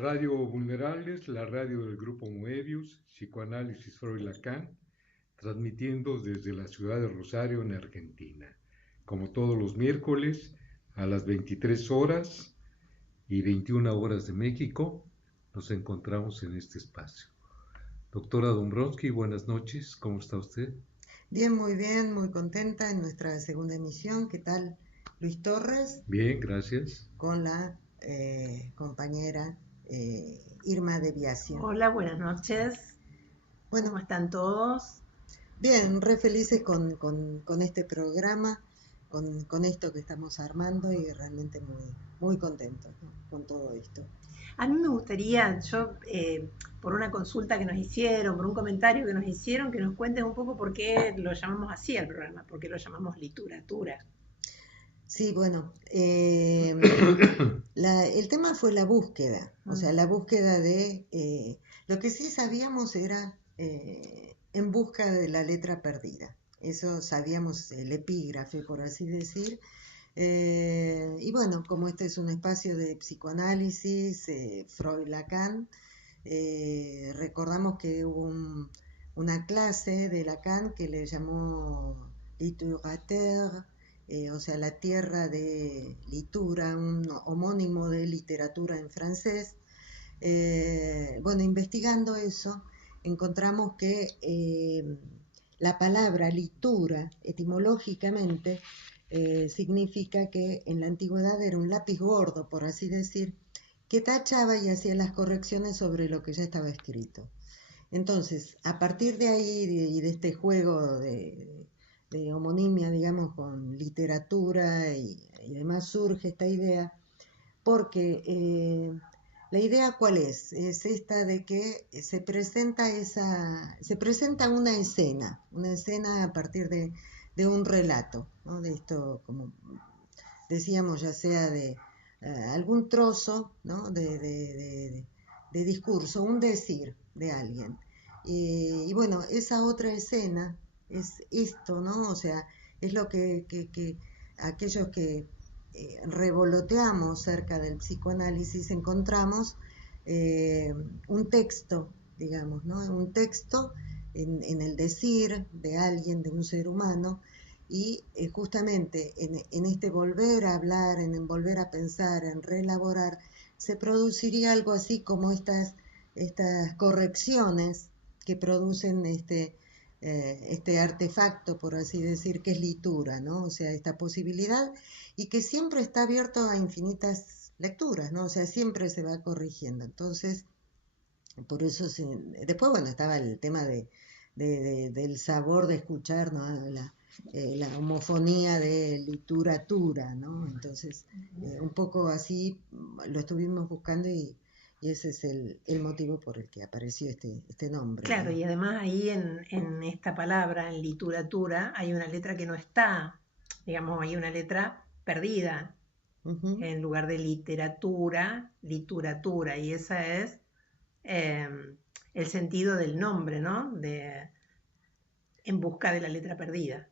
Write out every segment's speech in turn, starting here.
Radio Vulnerables, la radio del Grupo Moebius, Psicoanálisis Freud Lacan, transmitiendo desde la ciudad de Rosario, en Argentina. Como todos los miércoles, a las 23 horas y 21 horas de México, nos encontramos en este espacio. Doctora Dombrowski, buenas noches, ¿cómo está usted? Bien, muy contenta en nuestra segunda emisión. ¿Qué tal, Luis Torres? Bien, gracias. Con la compañera Irma de Biasio. Hola, buenas noches. Bueno, ¿cómo están todos? Bien, re felices con este programa, con esto que estamos armando y realmente muy contentos, ¿no? Con todo esto. A mí me gustaría, por una consulta que nos hicieron, por un comentario que nos hicieron, que nos cuenten un poco por qué lo llamamos así al programa, por qué lo llamamos literatura. Sí, bueno, el tema fue la búsqueda, o sea, la búsqueda de, lo que sí sabíamos era en busca de la letra perdida, eso sabíamos, el epígrafe, por así decir, y bueno, como este es un espacio de psicoanálisis, Freud Lacan, recordamos que hubo una clase de Lacan que le llamó littérature, o sea, la tierra de litura, un homónimo de literatura en francés. Bueno, investigando eso, encontramos que la palabra litura, etimológicamente, significa que en la antigüedad era un lápiz gordo, por así decir, que tachaba y hacía las correcciones sobre lo que ya estaba escrito. Entonces, a partir de ahí y de este juego de homonimia, digamos, con literatura y demás, surge esta idea, porque la idea ¿cuál es? Es esta de que se presenta una escena a partir de un relato, ¿no? De esto, como decíamos, ya sea de algún trozo, ¿no? de discurso, un decir de alguien. Y bueno, esa otra escena es esto, ¿no? O sea, es lo que aquellos que revoloteamos cerca del psicoanálisis encontramos un texto, digamos, ¿no? Un texto en el decir de alguien, de un ser humano, y justamente en este volver a hablar, en volver a pensar, en reelaborar, se produciría algo así como estas correcciones que producen este artefacto, por así decir, que es litura, ¿no? O sea, esta posibilidad, y que siempre está abierto a infinitas lecturas, ¿no? O sea, siempre se va corrigiendo. Entonces, por eso, después, bueno, estaba el tema del sabor de escuchar, ¿no? La homofonía de literatura, ¿no? Entonces, un poco así lo estuvimos buscando y ese es el motivo por el que apareció este nombre. Claro, ¿no? y además ahí en esta palabra, en literatura, hay una letra que no está, digamos, hay una letra perdida. En lugar de literatura, literatura, y esa es el sentido del nombre, ¿no? En busca de la letra perdida.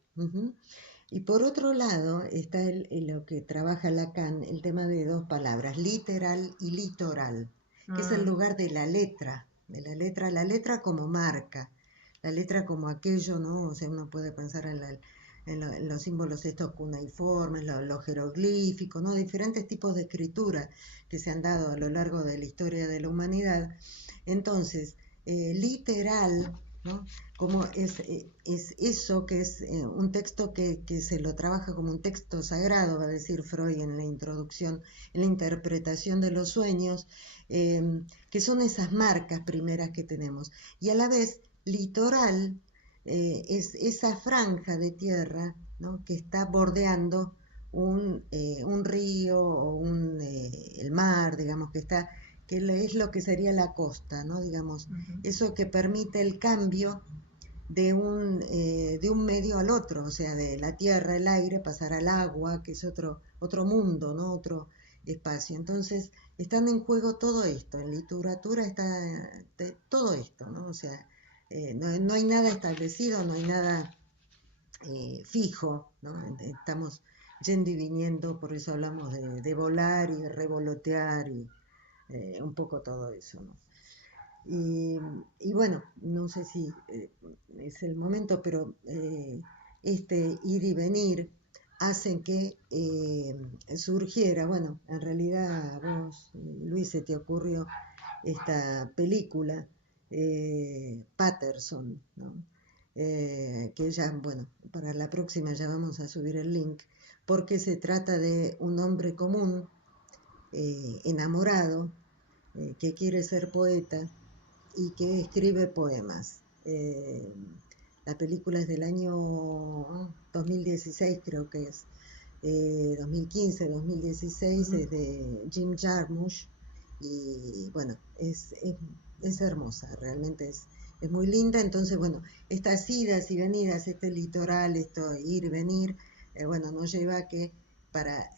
Y por otro lado está lo que trabaja Lacan, el tema de dos palabras, literal y litoral, que es el lugar de la letra como marca, la letra como aquello, ¿no? O sea, uno puede pensar en los símbolos estos cuneiformes, los jeroglíficos, ¿no? Diferentes tipos de escritura que se han dado a lo largo de la historia de la humanidad. Entonces, literal, ¿no? Como es eso que es un texto que se lo trabaja como un texto sagrado, va a decir Freud en la introducción, en la interpretación de los sueños, que son esas marcas primeras que tenemos. Y a la vez, litoral es esa franja de tierra, ¿no? Que está bordeando un río o el mar, digamos, que es lo que sería la costa, ¿no? Digamos, eso que permite el cambio de un medio al otro, o sea, de la tierra, el aire, pasar al agua, que es otro mundo, ¿no? Otro espacio. Entonces, están en juego todo esto, en literatura está todo esto, ¿no? O sea, no hay nada establecido, no hay nada fijo, ¿no? Estamos yendo y viniendo, por eso hablamos de volar y de revolotear y un poco todo eso, ¿no? Y bueno, no sé si es el momento, pero este ir y venir hacen que surgiera, bueno, en realidad a vos, Luis, se te ocurrió esta película, Patterson, ¿no? Que ya, bueno, para la próxima ya vamos a subir el link, porque se trata de un hombre común, enamorado, que quiere ser poeta y que escribe poemas. La película es del año 2016, creo que es, 2015, 2016, es de Jim Jarmusch, y bueno, es hermosa, realmente es muy linda. Entonces, bueno, estas idas y venidas, este litoral, esto ir y venir, bueno, nos lleva a que para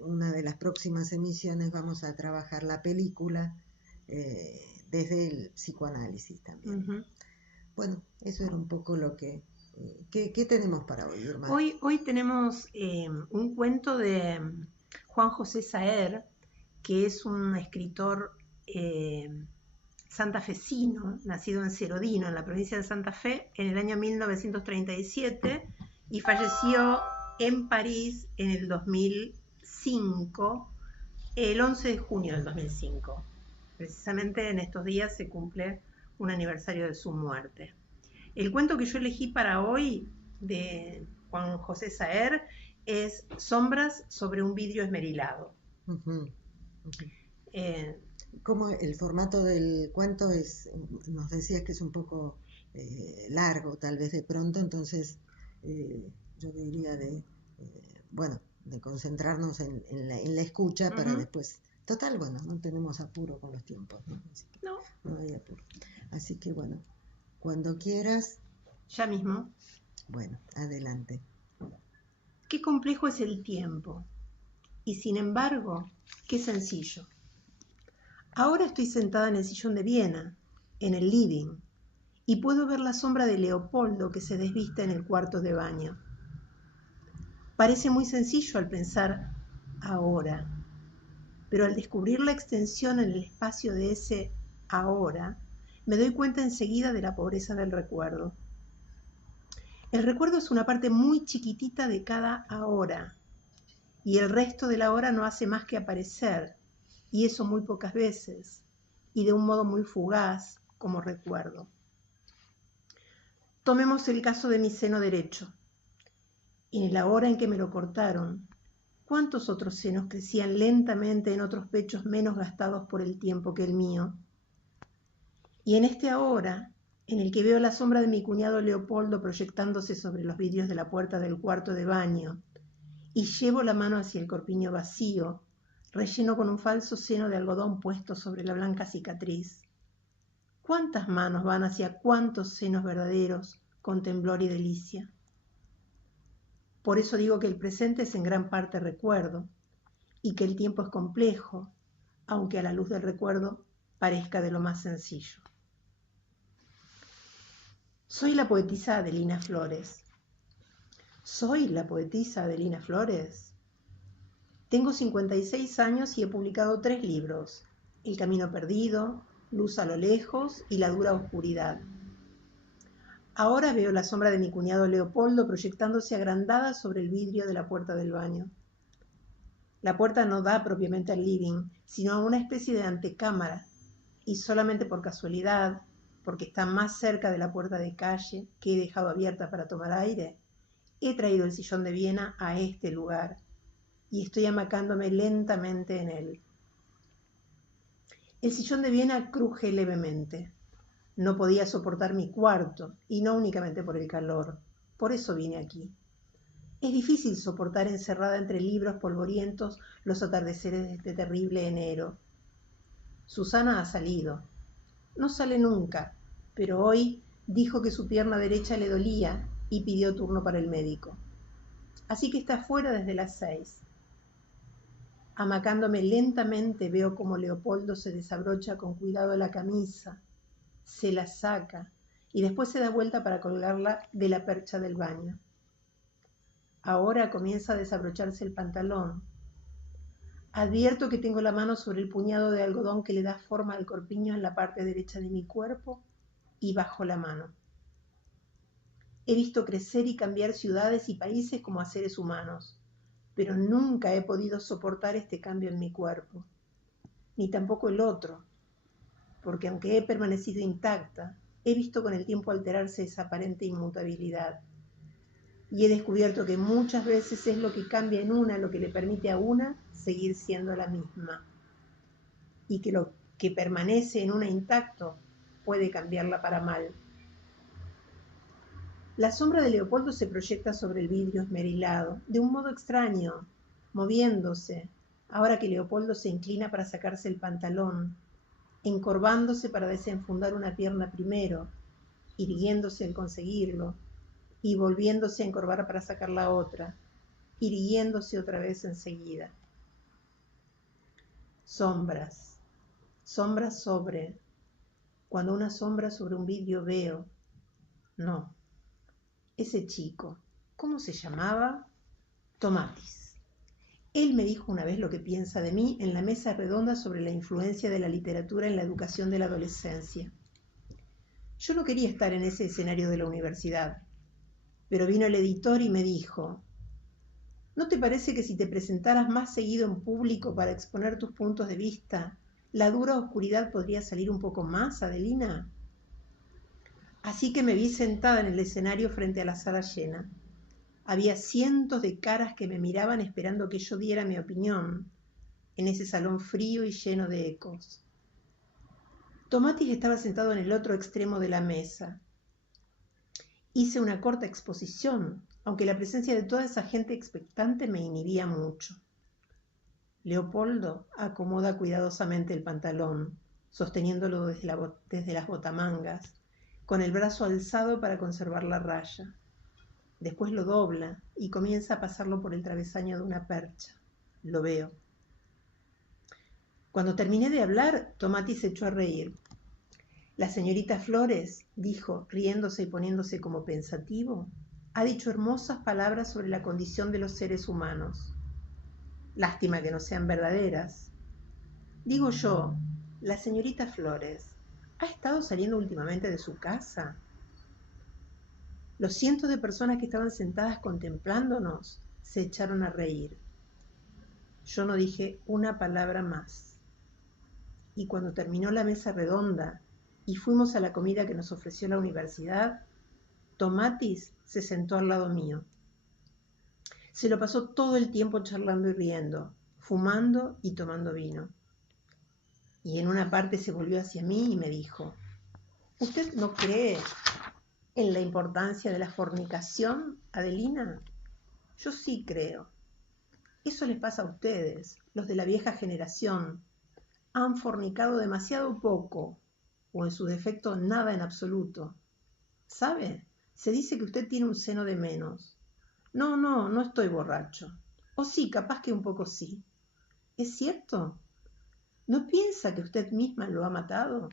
una de las próximas emisiones vamos a trabajar la película desde el psicoanálisis también. Bueno, eso era un poco lo que... ¿Qué tenemos para hoy, Irma? Hoy tenemos un cuento de Juan José Saer, que es un escritor santafesino, nacido en Cerodino, en la provincia de Santa Fe, en el año 1937, y falleció en París en el 2005, el 11 de junio del 2005. Precisamente en estos días se cumple un aniversario de su muerte. El cuento que yo elegí para hoy de Juan José Saer es Sombras sobre un vidrio esmerilado. Como el formato del cuento es, nos decías que es un poco largo, tal vez de pronto, entonces yo diría bueno, de concentrarnos en la escucha para después. Total, bueno, no tenemos apuro con los tiempos, ¿no? No hay apuro. Así que bueno, cuando quieras. Ya mismo. Bueno, adelante. Qué complejo es el tiempo, y sin embargo, qué sencillo. Ahora estoy sentada en el sillón de Viena, en el living, y puedo ver la sombra de Leopoldo que se desviste en el cuarto de baño. Parece muy sencillo al pensar ahora, pero al descubrir la extensión en el espacio de ese ahora, me doy cuenta enseguida de la pobreza del recuerdo. El recuerdo es una parte muy chiquitita de cada ahora, y el resto de la hora no hace más que aparecer, y eso muy pocas veces, y de un modo muy fugaz como recuerdo. Tomemos el caso de mi seno derecho. En la hora en que me lo cortaron, ¿cuántos otros senos crecían lentamente en otros pechos menos gastados por el tiempo que el mío? Y en este ahora, en el que veo la sombra de mi cuñado Leopoldo proyectándose sobre los vidrios de la puerta del cuarto de baño, y llevo la mano hacia el corpiño vacío, relleno con un falso seno de algodón puesto sobre la blanca cicatriz. ¿Cuántas manos van hacia cuántos senos verdaderos con temblor y delicia? Por eso digo que el presente es en gran parte recuerdo, y que el tiempo es complejo, aunque a la luz del recuerdo parezca de lo más sencillo. Soy la poetisa Adelina Flores. ¿Soy la poetisa Adelina Flores? Tengo 56 años y he publicado 3 libros: El camino perdido, Luz a lo lejos y La dura oscuridad. Ahora veo la sombra de mi cuñado Leopoldo proyectándose agrandada sobre el vidrio de la puerta del baño. La puerta no da propiamente al living, sino a una especie de antecámara, y solamente por casualidad, porque está más cerca de la puerta de calle que he dejado abierta para tomar aire, he traído el sillón de Viena a este lugar, y estoy amacándome lentamente en él. El sillón de Viena cruje levemente. No podía soportar mi cuarto, y no únicamente por el calor. Por eso vine aquí. Es difícil soportar encerrada entre libros polvorientos los atardeceres de este terrible enero. Susana ha salido. No sale nunca, pero hoy dijo que su pierna derecha le dolía y pidió turno para el médico. Así que está fuera desde las 6. Amacándome lentamente veo cómo Leopoldo se desabrocha con cuidado la camisa, se la saca y después se da vuelta para colgarla de la percha del baño. Ahora comienza a desabrocharse el pantalón. Advierto que tengo la mano sobre el puñado de algodón que le da forma al corpiño en la parte derecha de mi cuerpo y bajo la mano. He visto crecer y cambiar ciudades y países como a seres humanos, pero nunca he podido soportar este cambio en mi cuerpo, ni tampoco el otro, porque aunque he permanecido intacta, he visto con el tiempo alterarse esa aparente inmutabilidad. Y he descubierto que muchas veces es lo que cambia en una lo que le permite a una seguir siendo la misma. Y que lo que permanece en una intacto puede cambiarla para mal. La sombra de Leopoldo se proyecta sobre el vidrio esmerilado, de un modo extraño, moviéndose, ahora que Leopoldo se inclina para sacarse el pantalón, encorvándose para desenfundar una pierna primero, irguiéndose al conseguirlo, y volviéndose a encorvar para sacar la otra, irguiéndose otra vez enseguida. Sombras, sombras sobre. Cuando una sombra sobre un vidrio veo. No. Ese chico, ¿cómo se llamaba? Tomatis. Él me dijo una vez lo que piensa de mí en la mesa redonda sobre la influencia de la literatura en la educación de la adolescencia. Yo no quería estar en ese escenario de la universidad, pero vino el editor y me dijo: ¿no te parece que si te presentaras más seguido en público para exponer tus puntos de vista, la dura oscuridad podría salir un poco más, Adelina? Así que me vi sentada en el escenario frente a la sala llena. Había cientos de caras que me miraban esperando que yo diera mi opinión, en ese salón frío y lleno de ecos. Tomatis estaba sentado en el otro extremo de la mesa. Hice una corta exposición, aunque la presencia de toda esa gente expectante me inhibía mucho. Leopoldo acomoda cuidadosamente el pantalón, sosteniéndolo desde las botamangas, con el brazo alzado para conservar la raya. Después lo dobla y comienza a pasarlo por el travesaño de una percha. Lo veo. Cuando terminé de hablar, Tomatis se echó a reír. La señorita Flores, dijo, riéndose y poniéndose como pensativo, ha dicho hermosas palabras sobre la condición de los seres humanos. Lástima que no sean verdaderas. Digo yo, la señorita Flores, ¿ha estado saliendo últimamente de su casa? Los cientos de personas que estaban sentadas contemplándonos se echaron a reír. Yo no dije una palabra más. Y cuando terminó la mesa redonda y fuimos a la comida que nos ofreció la universidad, Tomatis se sentó al lado mío. Se lo pasó todo el tiempo charlando y riendo, fumando y tomando vino. Y en una parte se volvió hacia mí y me dijo: ¿usted no cree en la importancia de la fornicación, Adelina? Yo sí creo. Eso les pasa a ustedes, los de la vieja generación. Han fornicado demasiado poco, o en su defecto nada en absoluto. ¿Sabe? Se dice que usted tiene un seno de menos. No estoy borracho. O sí, capaz que un poco sí. ¿Es cierto? ¿No piensa que usted misma lo ha matado?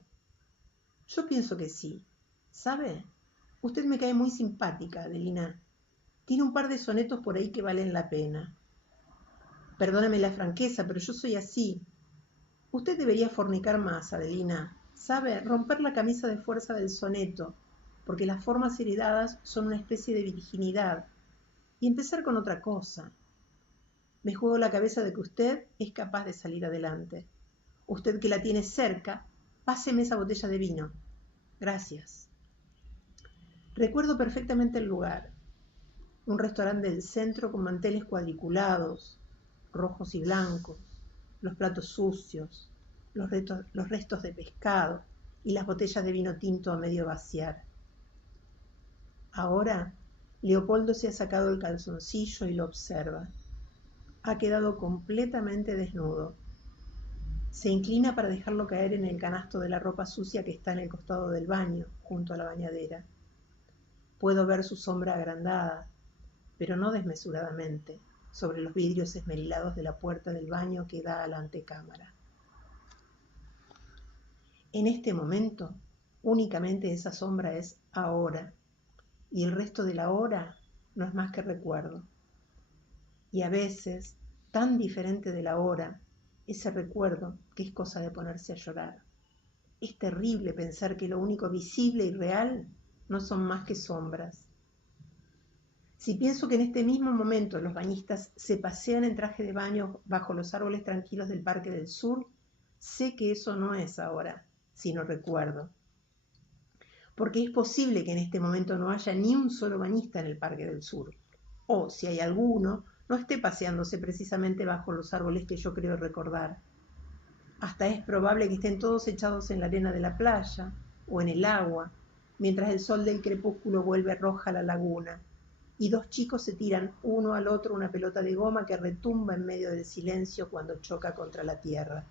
Yo pienso que sí. ¿Sabe? Usted me cae muy simpática, Adelina. Tiene un par de sonetos por ahí que valen la pena. Perdóneme la franqueza, pero yo soy así. Usted debería fornicar más, Adelina. ¿Sabe? Romper la camisa de fuerza del soneto, porque las formas heredadas son una especie de virginidad, y empezar con otra cosa. Me juego la cabeza de que usted es capaz de salir adelante. Usted que la tiene cerca, páseme esa botella de vino. Gracias. Recuerdo perfectamente el lugar. Un restaurante del centro con manteles cuadriculados, rojos y blancos, los platos sucios, los restos de pescado y las botellas de vino tinto a medio vaciar. Ahora, Leopoldo se ha sacado el calzoncillo y lo observa. Ha quedado completamente desnudo. Se inclina para dejarlo caer en el canasto de la ropa sucia que está en el costado del baño, junto a la bañadera. Puedo ver su sombra agrandada, pero no desmesuradamente, sobre los vidrios esmerilados de la puerta del baño que da a la antecámara. En este momento, únicamente esa sombra es ahora, y el resto de la hora no es más que recuerdo. Y a veces, tan diferente de la hora, ese recuerdo que es cosa de ponerse a llorar. Es terrible pensar que lo único visible y real no son más que sombras. Si pienso que en este mismo momento los bañistas se pasean en traje de baño bajo los árboles tranquilos del Parque del Sur, sé que eso no es ahora, sino recuerdo. Porque es posible que en este momento no haya ni un solo bañista en el Parque del Sur, o si hay alguno, no esté paseándose precisamente bajo los árboles que yo creo recordar. Hasta es probable que estén todos echados en la arena de la playa o en el agua, mientras el sol del crepúsculo vuelve roja la laguna, y dos chicos se tiran uno al otro una pelota de goma que retumba en medio del silencio cuando choca contra la tierra.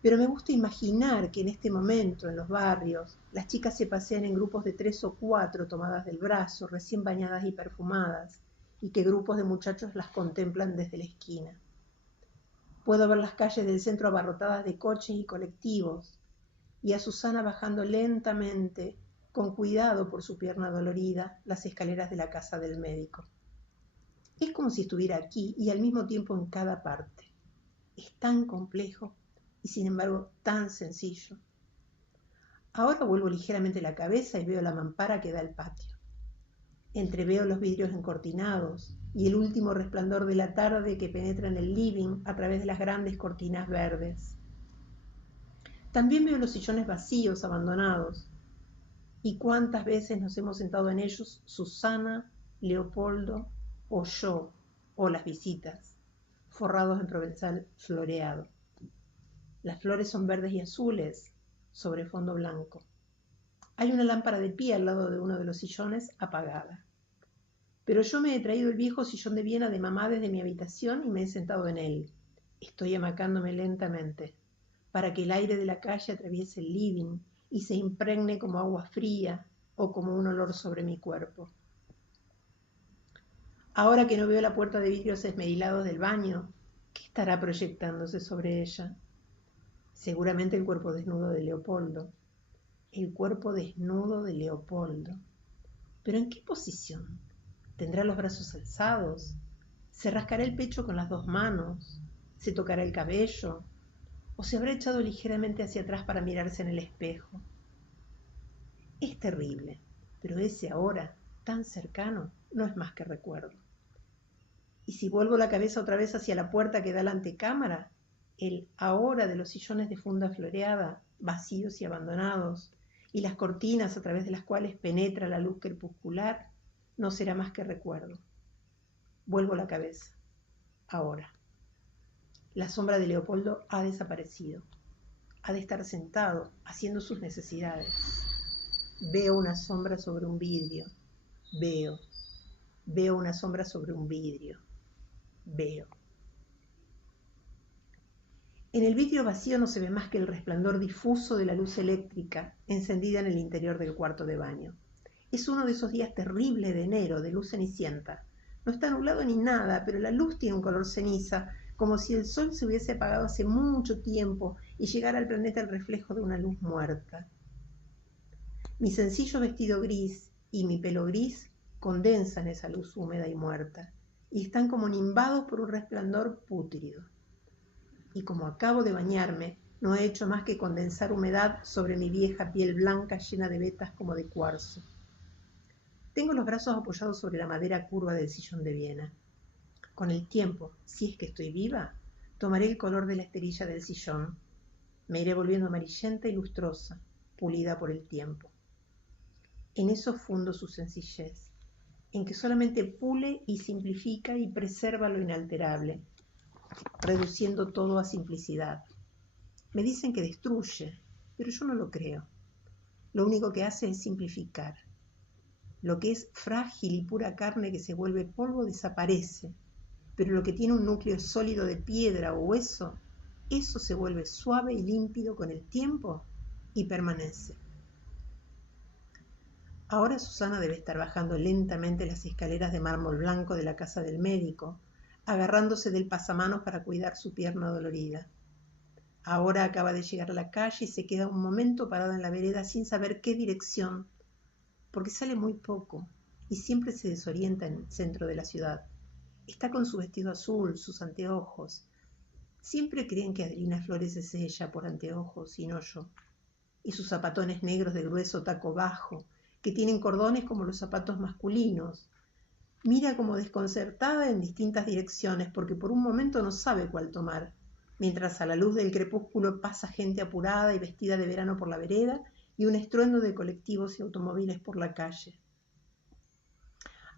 Pero me gusta imaginar que en este momento, en los barrios, las chicas se pasean en grupos de 3 o 4 tomadas del brazo, recién bañadas y perfumadas, y que grupos de muchachos las contemplan desde la esquina. Puedo ver las calles del centro abarrotadas de coches y colectivos, y a Susana bajando lentamente, con cuidado por su pierna dolorida, las escaleras de la casa del médico. Es como si estuviera aquí y al mismo tiempo en cada parte. Es tan complejo y sin embargo tan sencillo. Ahora vuelvo ligeramente la cabeza y veo la mampara que da al patio. Entreveo los vidrios encortinados y el último resplandor de la tarde que penetra en el living a través de las grandes cortinas verdes. También veo los sillones vacíos, abandonados. Y cuántas veces nos hemos sentado en ellos Susana, Leopoldo o yo, o las visitas, forrados en provenzal floreado. Las flores son verdes y azules, sobre fondo blanco. Hay una lámpara de pie al lado de uno de los sillones, apagada. Pero yo me he traído el viejo sillón de Viena de mamá desde mi habitación y me he sentado en él. Estoy amacándome lentamente, para que el aire de la calle atraviese el living y se impregne como agua fría o como un olor sobre mi cuerpo. Ahora que no veo la puerta de vidrios esmerilados del baño, ¿qué estará proyectándose sobre ella? Seguramente el cuerpo desnudo de Leopoldo. El cuerpo desnudo de Leopoldo. ¿Pero en qué posición? ¿Tendrá los brazos alzados? ¿Se rascará el pecho con las 2 manos? ¿Se tocará el cabello? ¿O se habrá echado ligeramente hacia atrás para mirarse en el espejo? Es terrible, pero ese ahora, tan cercano, no es más que recuerdo. Y si vuelvo la cabeza otra vez hacia la puerta que da a la antecámara, el ahora de los sillones de funda floreada, vacíos y abandonados, y las cortinas a través de las cuales penetra la luz crepuscular, no será más que recuerdo. Vuelvo la cabeza. Ahora. La sombra de Leopoldo ha desaparecido. Ha de estar sentado, haciendo sus necesidades. Veo una sombra sobre un vidrio. Veo una sombra sobre un vidrio. Veo. En el vidrio vacío no se ve más que el resplandor difuso de la luz eléctrica encendida en el interior del cuarto de baño. Es uno de esos días terribles de enero, de luz cenicienta. No está nublado ni nada, pero la luz tiene un color ceniza, como si el sol se hubiese apagado hace mucho tiempo y llegara al planeta el reflejo de una luz muerta. Mi sencillo vestido gris y mi pelo gris condensan esa luz húmeda y muerta, y están como nimbados por un resplandor pútrido. Y como acabo de bañarme, no he hecho más que condensar humedad sobre mi vieja piel blanca llena de vetas como de cuarzo. Tengo los brazos apoyados sobre la madera curva del sillón de Viena. Con el tiempo, si es que estoy viva, tomaré el color de la esterilla del sillón. Me iré volviendo amarillenta y lustrosa, pulida por el tiempo. En eso fundo su sencillez, en que solamente pule y simplifica y preserva lo inalterable, reduciendo todo a simplicidad. Me dicen que destruye, pero yo no lo creo. Lo único que hace es simplificar. Lo que es frágil y pura carne que se vuelve polvo desaparece, pero lo que tiene un núcleo sólido de piedra o hueso, eso se vuelve suave y límpido con el tiempo y permanece. Ahora Susana debe estar bajando lentamente las escaleras de mármol blanco de la casa del médico, agarrándose del pasamanos para cuidar su pierna dolorida. Ahora acaba de llegar a la calle y se queda un momento parada en la vereda sin saber qué dirección, porque sale muy poco y siempre se desorienta en el centro de la ciudad. Está con su vestido azul, sus anteojos, Siempre creen que Adelina Flores es ella por anteojos y no yo. Y sus zapatones negros de grueso taco bajo, que tienen cordones como los zapatos masculinos. Mira como desconcertada en distintas direcciones porque por un momento no sabe cuál tomar, mientras a la luz del crepúsculo pasa gente apurada y vestida de verano por la vereda y un estruendo de colectivos y automóviles por la calle.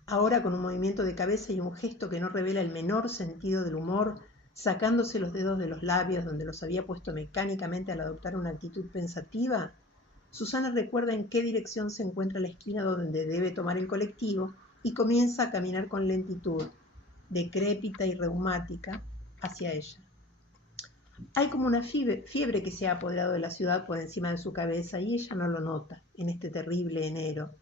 Ahora, con un movimiento de cabeza y un gesto que no revela el menor sentido del humor, sacándose los dedos de los labios donde los había puesto mecánicamente al adoptar una actitud pensativa, Susana recuerda en qué dirección se encuentra la esquina donde debe tomar el colectivo y comienza a caminar con lentitud, decrépita y reumática, hacia ella. Hay como una fiebre que se ha apoderado de la ciudad por encima de su cabeza y ella no lo nota en este terrible enero.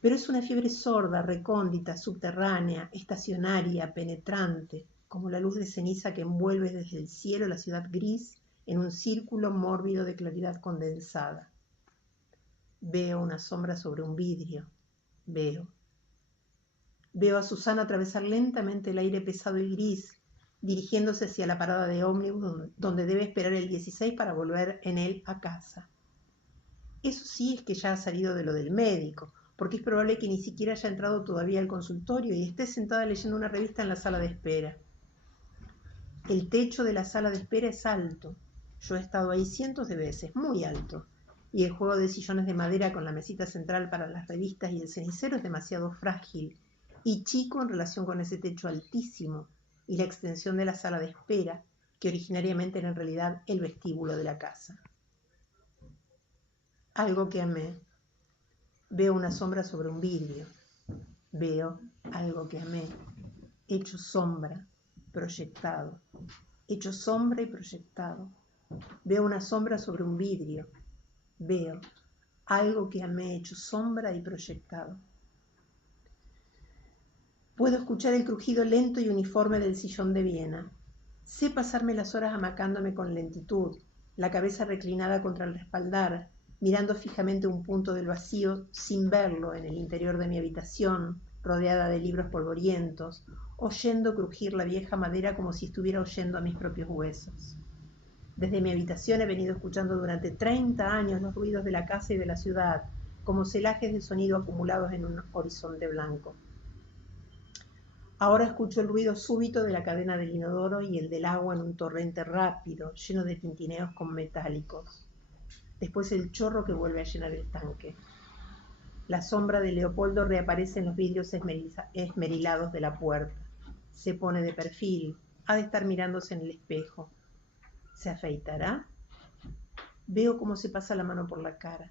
Pero es una fiebre sorda, recóndita, subterránea, estacionaria, penetrante, como la luz de ceniza que envuelve desde el cielo la ciudad gris en un círculo mórbido de claridad condensada. Veo una sombra sobre un vidrio. Veo a Susana atravesar lentamente el aire pesado y gris, dirigiéndose hacia la parada de ómnibus donde debe esperar el 16 para volver en él a casa. Eso sí es que ya ha salido de lo del médico, porque es probable que ni siquiera haya entrado todavía al consultorio y esté sentada leyendo una revista en la sala de espera. El techo de la sala de espera es alto. Yo he estado ahí cientos de veces, muy alto. Y el juego de sillones de madera con la mesita central para las revistas y el cenicero es demasiado frágil y chico en relación con ese techo altísimo y la extensión de la sala de espera, que originariamente era en realidad el vestíbulo de la casa. Algo que amé. Veo una sombra sobre un vidrio. Veo algo que amé, hecho sombra, proyectado. Hecho sombra y proyectado. Veo una sombra sobre un vidrio. Veo algo que amé, hecho sombra y proyectado. Puedo escuchar el crujido lento y uniforme del sillón de Viena. Sé pasarme las horas amacándome con lentitud, la cabeza reclinada contra el respaldar, mirando fijamente un punto del vacío sin verlo en el interior de mi habitación, rodeada de libros polvorientos, oyendo crujir la vieja madera como si estuviera oyendo a mis propios huesos. Desde mi habitación he venido escuchando durante 30 años los ruidos de la casa y de la ciudad, como celajes de sonido acumulados en un horizonte blanco. Ahora escucho el ruido súbito de la cadena del inodoro y el del agua en un torrente rápido, lleno de tintineos con metálicos. Después el chorro que vuelve a llenar el tanque. La sombra de Leopoldo reaparece en los vidrios esmerilados de la puerta. Se pone de perfil, ha de estar mirándose en el espejo. ¿Se afeitará? Veo cómo se pasa la mano por la cara.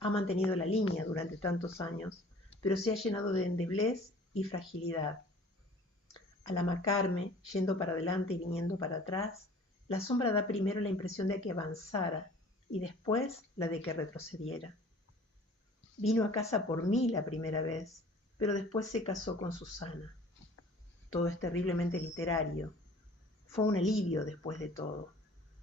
Ha mantenido la línea durante tantos años, pero se ha llenado de endeblez y fragilidad. Al amacarme, yendo para adelante y viniendo para atrás, la sombra da primero la impresión de que avanzara y después la de que retrocediera. Vino a casa por mí la primera vez, pero después se casó con Susana. Todo es terriblemente literario. Fue un alivio después de todo.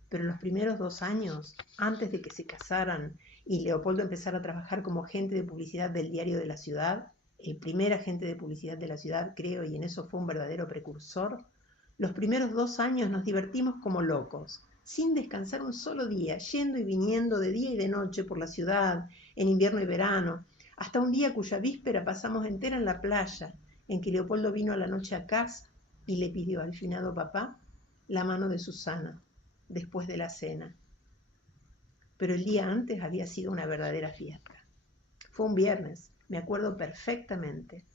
Pero los primeros 2 años, antes de que se casaran y Leopoldo empezara a trabajar como agente de publicidad del diario de la ciudad, el primer agente de publicidad de la ciudad, creo, y en eso fue un verdadero precursor, los primeros 2 años nos divertimos como locos, sin descansar un solo día, yendo y viniendo de día y de noche por la ciudad, en invierno y verano, hasta un día cuya víspera pasamos entera en la playa, en que Leopoldo vino a la noche a casa y le pidió al finado papá la mano de Susana, después de la cena. Pero el día antes había sido una verdadera fiesta. Fue un viernes, me acuerdo perfectamente.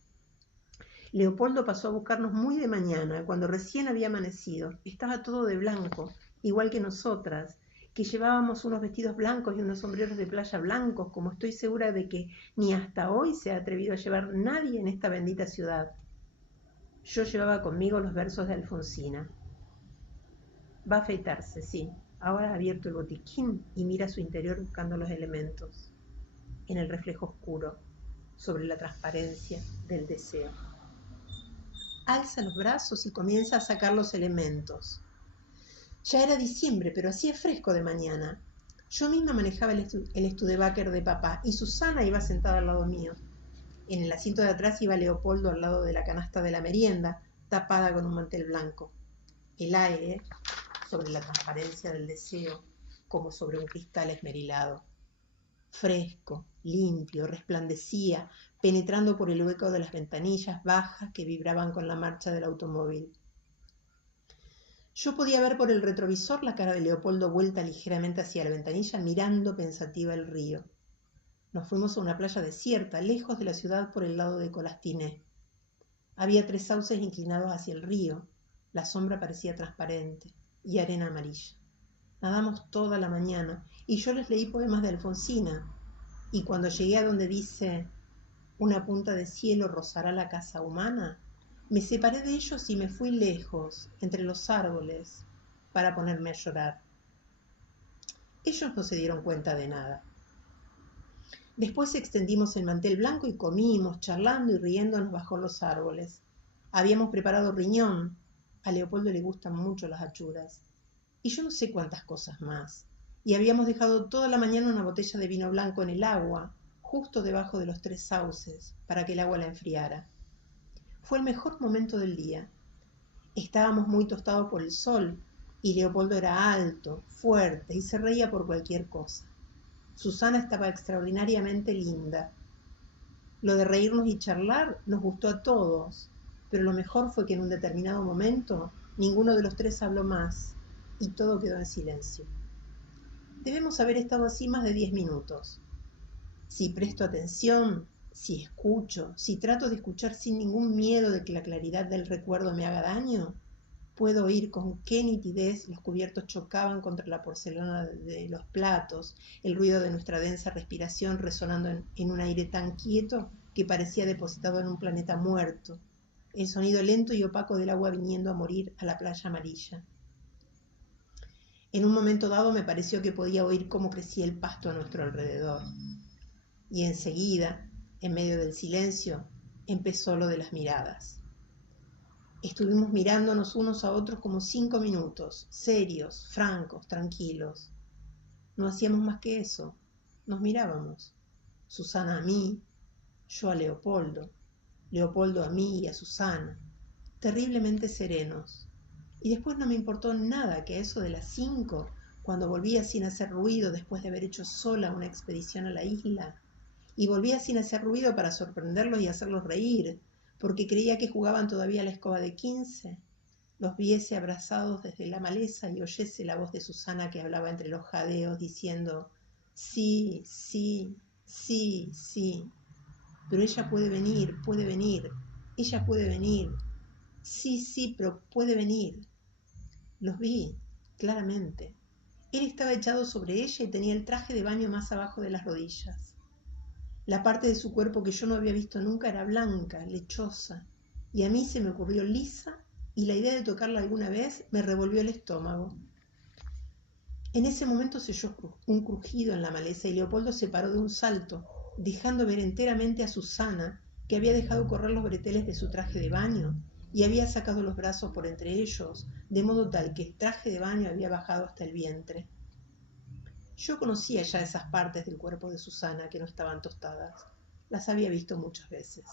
Leopoldo pasó a buscarnos muy de mañana, cuando recién había amanecido. Estaba todo de blanco, igual que nosotras, que llevábamos unos vestidos blancos y unos sombreros de playa blancos, como estoy segura de que ni hasta hoy se ha atrevido a llevar nadie en esta bendita ciudad. Yo llevaba conmigo los versos de Alfonsina. Va a afeitarse, sí. Ahora ha abierto el botiquín y mira su interior buscando los elementos, en el reflejo oscuro, sobre la transparencia del deseo. Alza los brazos y comienza a sacar los elementos. Ya era diciembre, pero hacía fresco de mañana. Yo misma manejaba el Studebaker de papá y Susana iba sentada al lado mío. En el asiento de atrás iba Leopoldo al lado de la canasta de la merienda, tapada con un mantel blanco. el aire sobre la transparencia del deseo, como sobre un cristal esmerilado. Fresco, limpio, resplandecía, penetrando por el hueco de las ventanillas bajas que vibraban con la marcha del automóvil. Yo podía ver por el retrovisor la cara de Leopoldo vuelta ligeramente hacia la ventanilla, mirando pensativa el río. Nos fuimos a una playa desierta, lejos de la ciudad por el lado de Colastiné. Había 3 sauces inclinados hacia el río. La sombra parecía transparente y arena amarilla. Nadamos toda la mañana y yo les leí poemas de Alfonsina. Y cuando llegué a donde dice «Una punta de cielo rozará la casa humana», me separé de ellos y me fui lejos, entre los árboles, para ponerme a llorar. Ellos no se dieron cuenta de nada. Después extendimos el mantel blanco y comimos, charlando y riéndonos bajo los árboles. Habíamos preparado riñón. A Leopoldo le gustan mucho las achuras. Y yo no sé cuántas cosas más. Y habíamos dejado toda la mañana una botella de vino blanco en el agua, justo debajo de los 3 sauces, para que el agua la enfriara. Fue el mejor momento del día. Estábamos muy tostados por el sol, y Leopoldo era alto, fuerte, y se reía por cualquier cosa. Susana estaba extraordinariamente linda. Lo de reírnos y charlar nos gustó a todos, pero lo mejor fue que en un determinado momento ninguno de los 3 habló más, y todo quedó en silencio. Debemos haber estado así más de 10 minutos. Si presto atención, si escucho, si trato de escuchar sin ningún miedo de que la claridad del recuerdo me haga daño, puedo oír con qué nitidez los cubiertos chocaban contra la porcelana de los platos, el ruido de nuestra densa respiración resonando en un aire tan quieto que parecía depositado en un planeta muerto, el sonido lento y opaco del agua viniendo a morir a la playa amarilla. En un momento dado me pareció que podía oír cómo crecía el pasto a nuestro alrededor. Y enseguida, en medio del silencio, empezó lo de las miradas. Estuvimos mirándonos unos a otros como 5 minutos, serios, francos, tranquilos. No hacíamos más que eso, nos mirábamos. Susana a mí, yo a Leopoldo, Leopoldo a mí y a Susana, terriblemente serenos. Y después no me importó nada que a eso de las 5, cuando volvía sin hacer ruido después de haber hecho sola una expedición a la isla, y volvía sin hacer ruido para sorprenderlos y hacerlos reír, porque creía que jugaban todavía a la escoba de 15, los viese abrazados desde la maleza y oyese la voz de Susana que hablaba entre los jadeos diciendo sí, sí, sí, sí, pero ella puede venir, ella puede venir, sí, sí, pero puede venir. Los vi, claramente. Él estaba echado sobre ella y tenía el traje de baño más abajo de las rodillas. La parte de su cuerpo que yo no había visto nunca era blanca, lechosa, y a mí se me ocurrió lisa, y la idea de tocarla alguna vez me revolvió el estómago. En ese momento se oyó un crujido en la maleza y Leopoldo se paró de un salto, dejando ver enteramente a Susana, que había dejado correr los breteles de su traje de baño y había sacado los brazos por entre ellos, de modo tal que el traje de baño había bajado hasta el vientre. Yo conocía ya esas partes del cuerpo de Susana que no estaban tostadas. Las había visto muchas veces.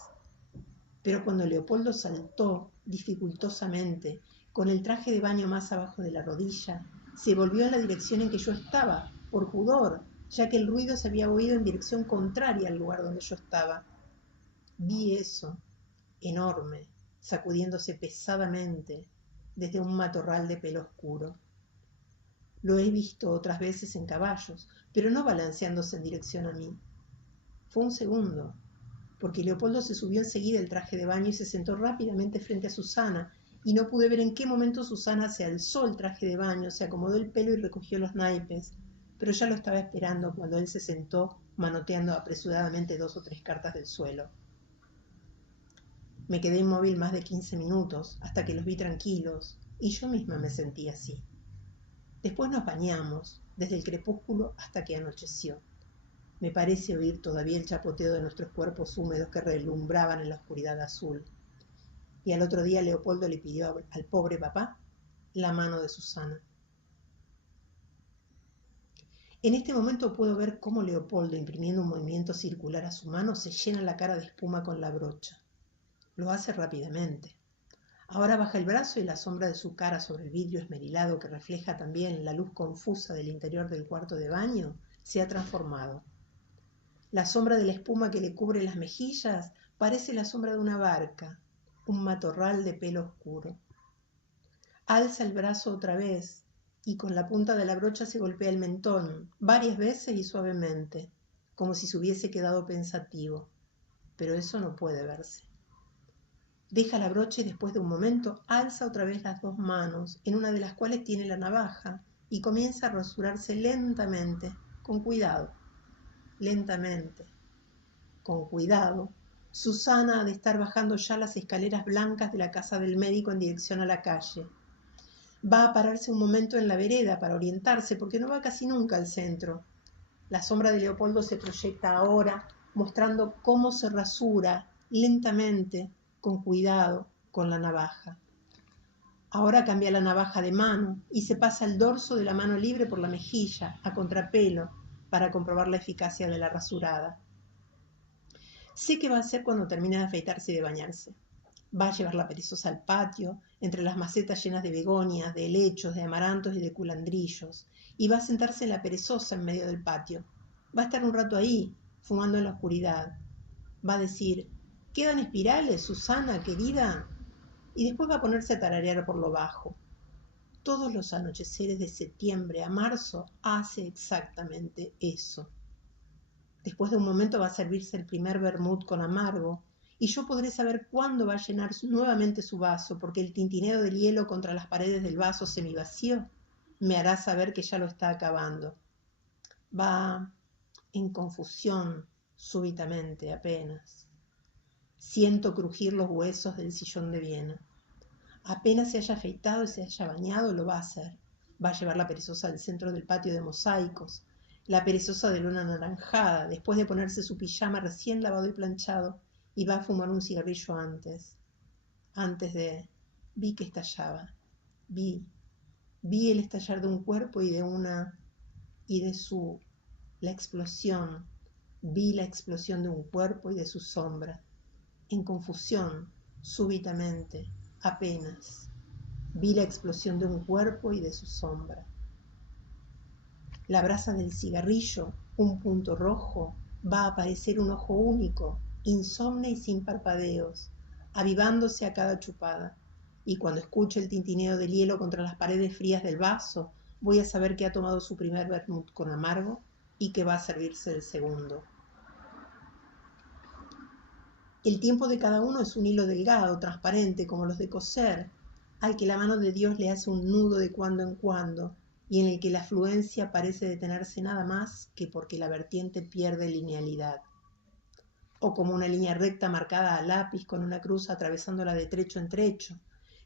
Pero cuando Leopoldo saltó, dificultosamente, con el traje de baño más abajo de la rodilla, se volvió en la dirección en que yo estaba, por pudor, ya que el ruido se había oído en dirección contraria al lugar donde yo estaba. Vi eso, enorme, sacudiéndose pesadamente desde un matorral de pelo oscuro. Lo he visto otras veces en caballos, pero no balanceándose en dirección a mí. Fue un segundo, porque Leopoldo se subió enseguida el traje de baño y se sentó rápidamente frente a Susana, y no pude ver en qué momento Susana se alzó el traje de baño, se acomodó el pelo y recogió los naipes, pero ya lo estaba esperando cuando él se sentó, manoteando apresuradamente 2 o 3 cartas del suelo. Me quedé inmóvil más de 15 minutos, hasta que los vi tranquilos, y yo misma me sentí así. Después nos bañamos, desde el crepúsculo hasta que anocheció. Me parece oír todavía el chapoteo de nuestros cuerpos húmedos que relumbraban en la oscuridad azul. Y al otro día Leopoldo le pidió al pobre papá la mano de Susana. En este momento puedo ver cómo Leopoldo, imprimiendo un movimiento circular a su mano, se llena la cara de espuma con la brocha. Lo hace rápidamente. Ahora baja el brazo y la sombra de su cara sobre el vidrio esmerilado que refleja también la luz confusa del interior del cuarto de baño se ha transformado. La sombra de la espuma que le cubre las mejillas parece la sombra de una barca, un matorral de pelo oscuro. Alza el brazo otra vez y con la punta de la brocha se golpea el mentón, varias veces y suavemente, como si se hubiese quedado pensativo. Pero eso no puede verse. Deja la brocha y después de un momento alza otra vez las dos manos, en una de las cuales tiene la navaja, y comienza a rasurarse lentamente, con cuidado. Lentamente, con cuidado. Susana ha de estar bajando ya las escaleras blancas de la casa del médico en dirección a la calle. Va a pararse un momento en la vereda para orientarse, porque no va casi nunca al centro. La sombra de Leopoldo se proyecta ahora, mostrando cómo se rasura lentamente, con cuidado, con la navaja. Ahora cambia la navaja de mano y se pasa el dorso de la mano libre por la mejilla, a contrapelo, para comprobar la eficacia de la rasurada. Sé qué va a hacer cuando termine de afeitarse y de bañarse. Va a llevar la perezosa al patio, entre las macetas llenas de begonias, de helechos, de amarantos y de culandrillos, y va a sentarse en la perezosa en medio del patio. Va a estar un rato ahí, fumando en la oscuridad. Va a decir: ¿quedan espirales, Susana, querida? Y después va a ponerse a tararear por lo bajo. Todos los anocheceres de septiembre a marzo hace exactamente eso. Después de un momento va a servirse el primer vermut con amargo, y yo podré saber cuándo va a llenar nuevamente su vaso, porque el tintineo del hielo contra las paredes del vaso semivacío me hará saber que ya lo está acabando. Va en confusión súbitamente, apenas. Siento crujir los huesos del sillón de Viena. Apenas se haya afeitado y se haya bañado, lo va a hacer. Va a llevar la perezosa al centro del patio de mosaicos, la perezosa de luna anaranjada, después de ponerse su pijama recién lavado y planchado, y va a fumar un cigarrillo antes de... Vi que estallaba. Vi el estallar de un cuerpo y de su... la explosión. Vi la explosión de un cuerpo y de su sombra. En confusión, súbitamente, apenas. Vi la explosión de un cuerpo y de su sombra. La brasa del cigarrillo, un punto rojo, va a parecer un ojo único, insomne y sin parpadeos, avivándose a cada chupada. Y cuando escuche el tintineo del hielo contra las paredes frías del vaso, voy a saber que ha tomado su primer vermut con amargo y que va a servirse el segundo. El tiempo de cada uno es un hilo delgado, transparente, como los de coser, al que la mano de Dios le hace un nudo de cuando en cuando, y en el que la fluencia parece detenerse nada más que porque la vertiente pierde linealidad. O como una línea recta marcada a lápiz con una cruz atravesándola de trecho en trecho,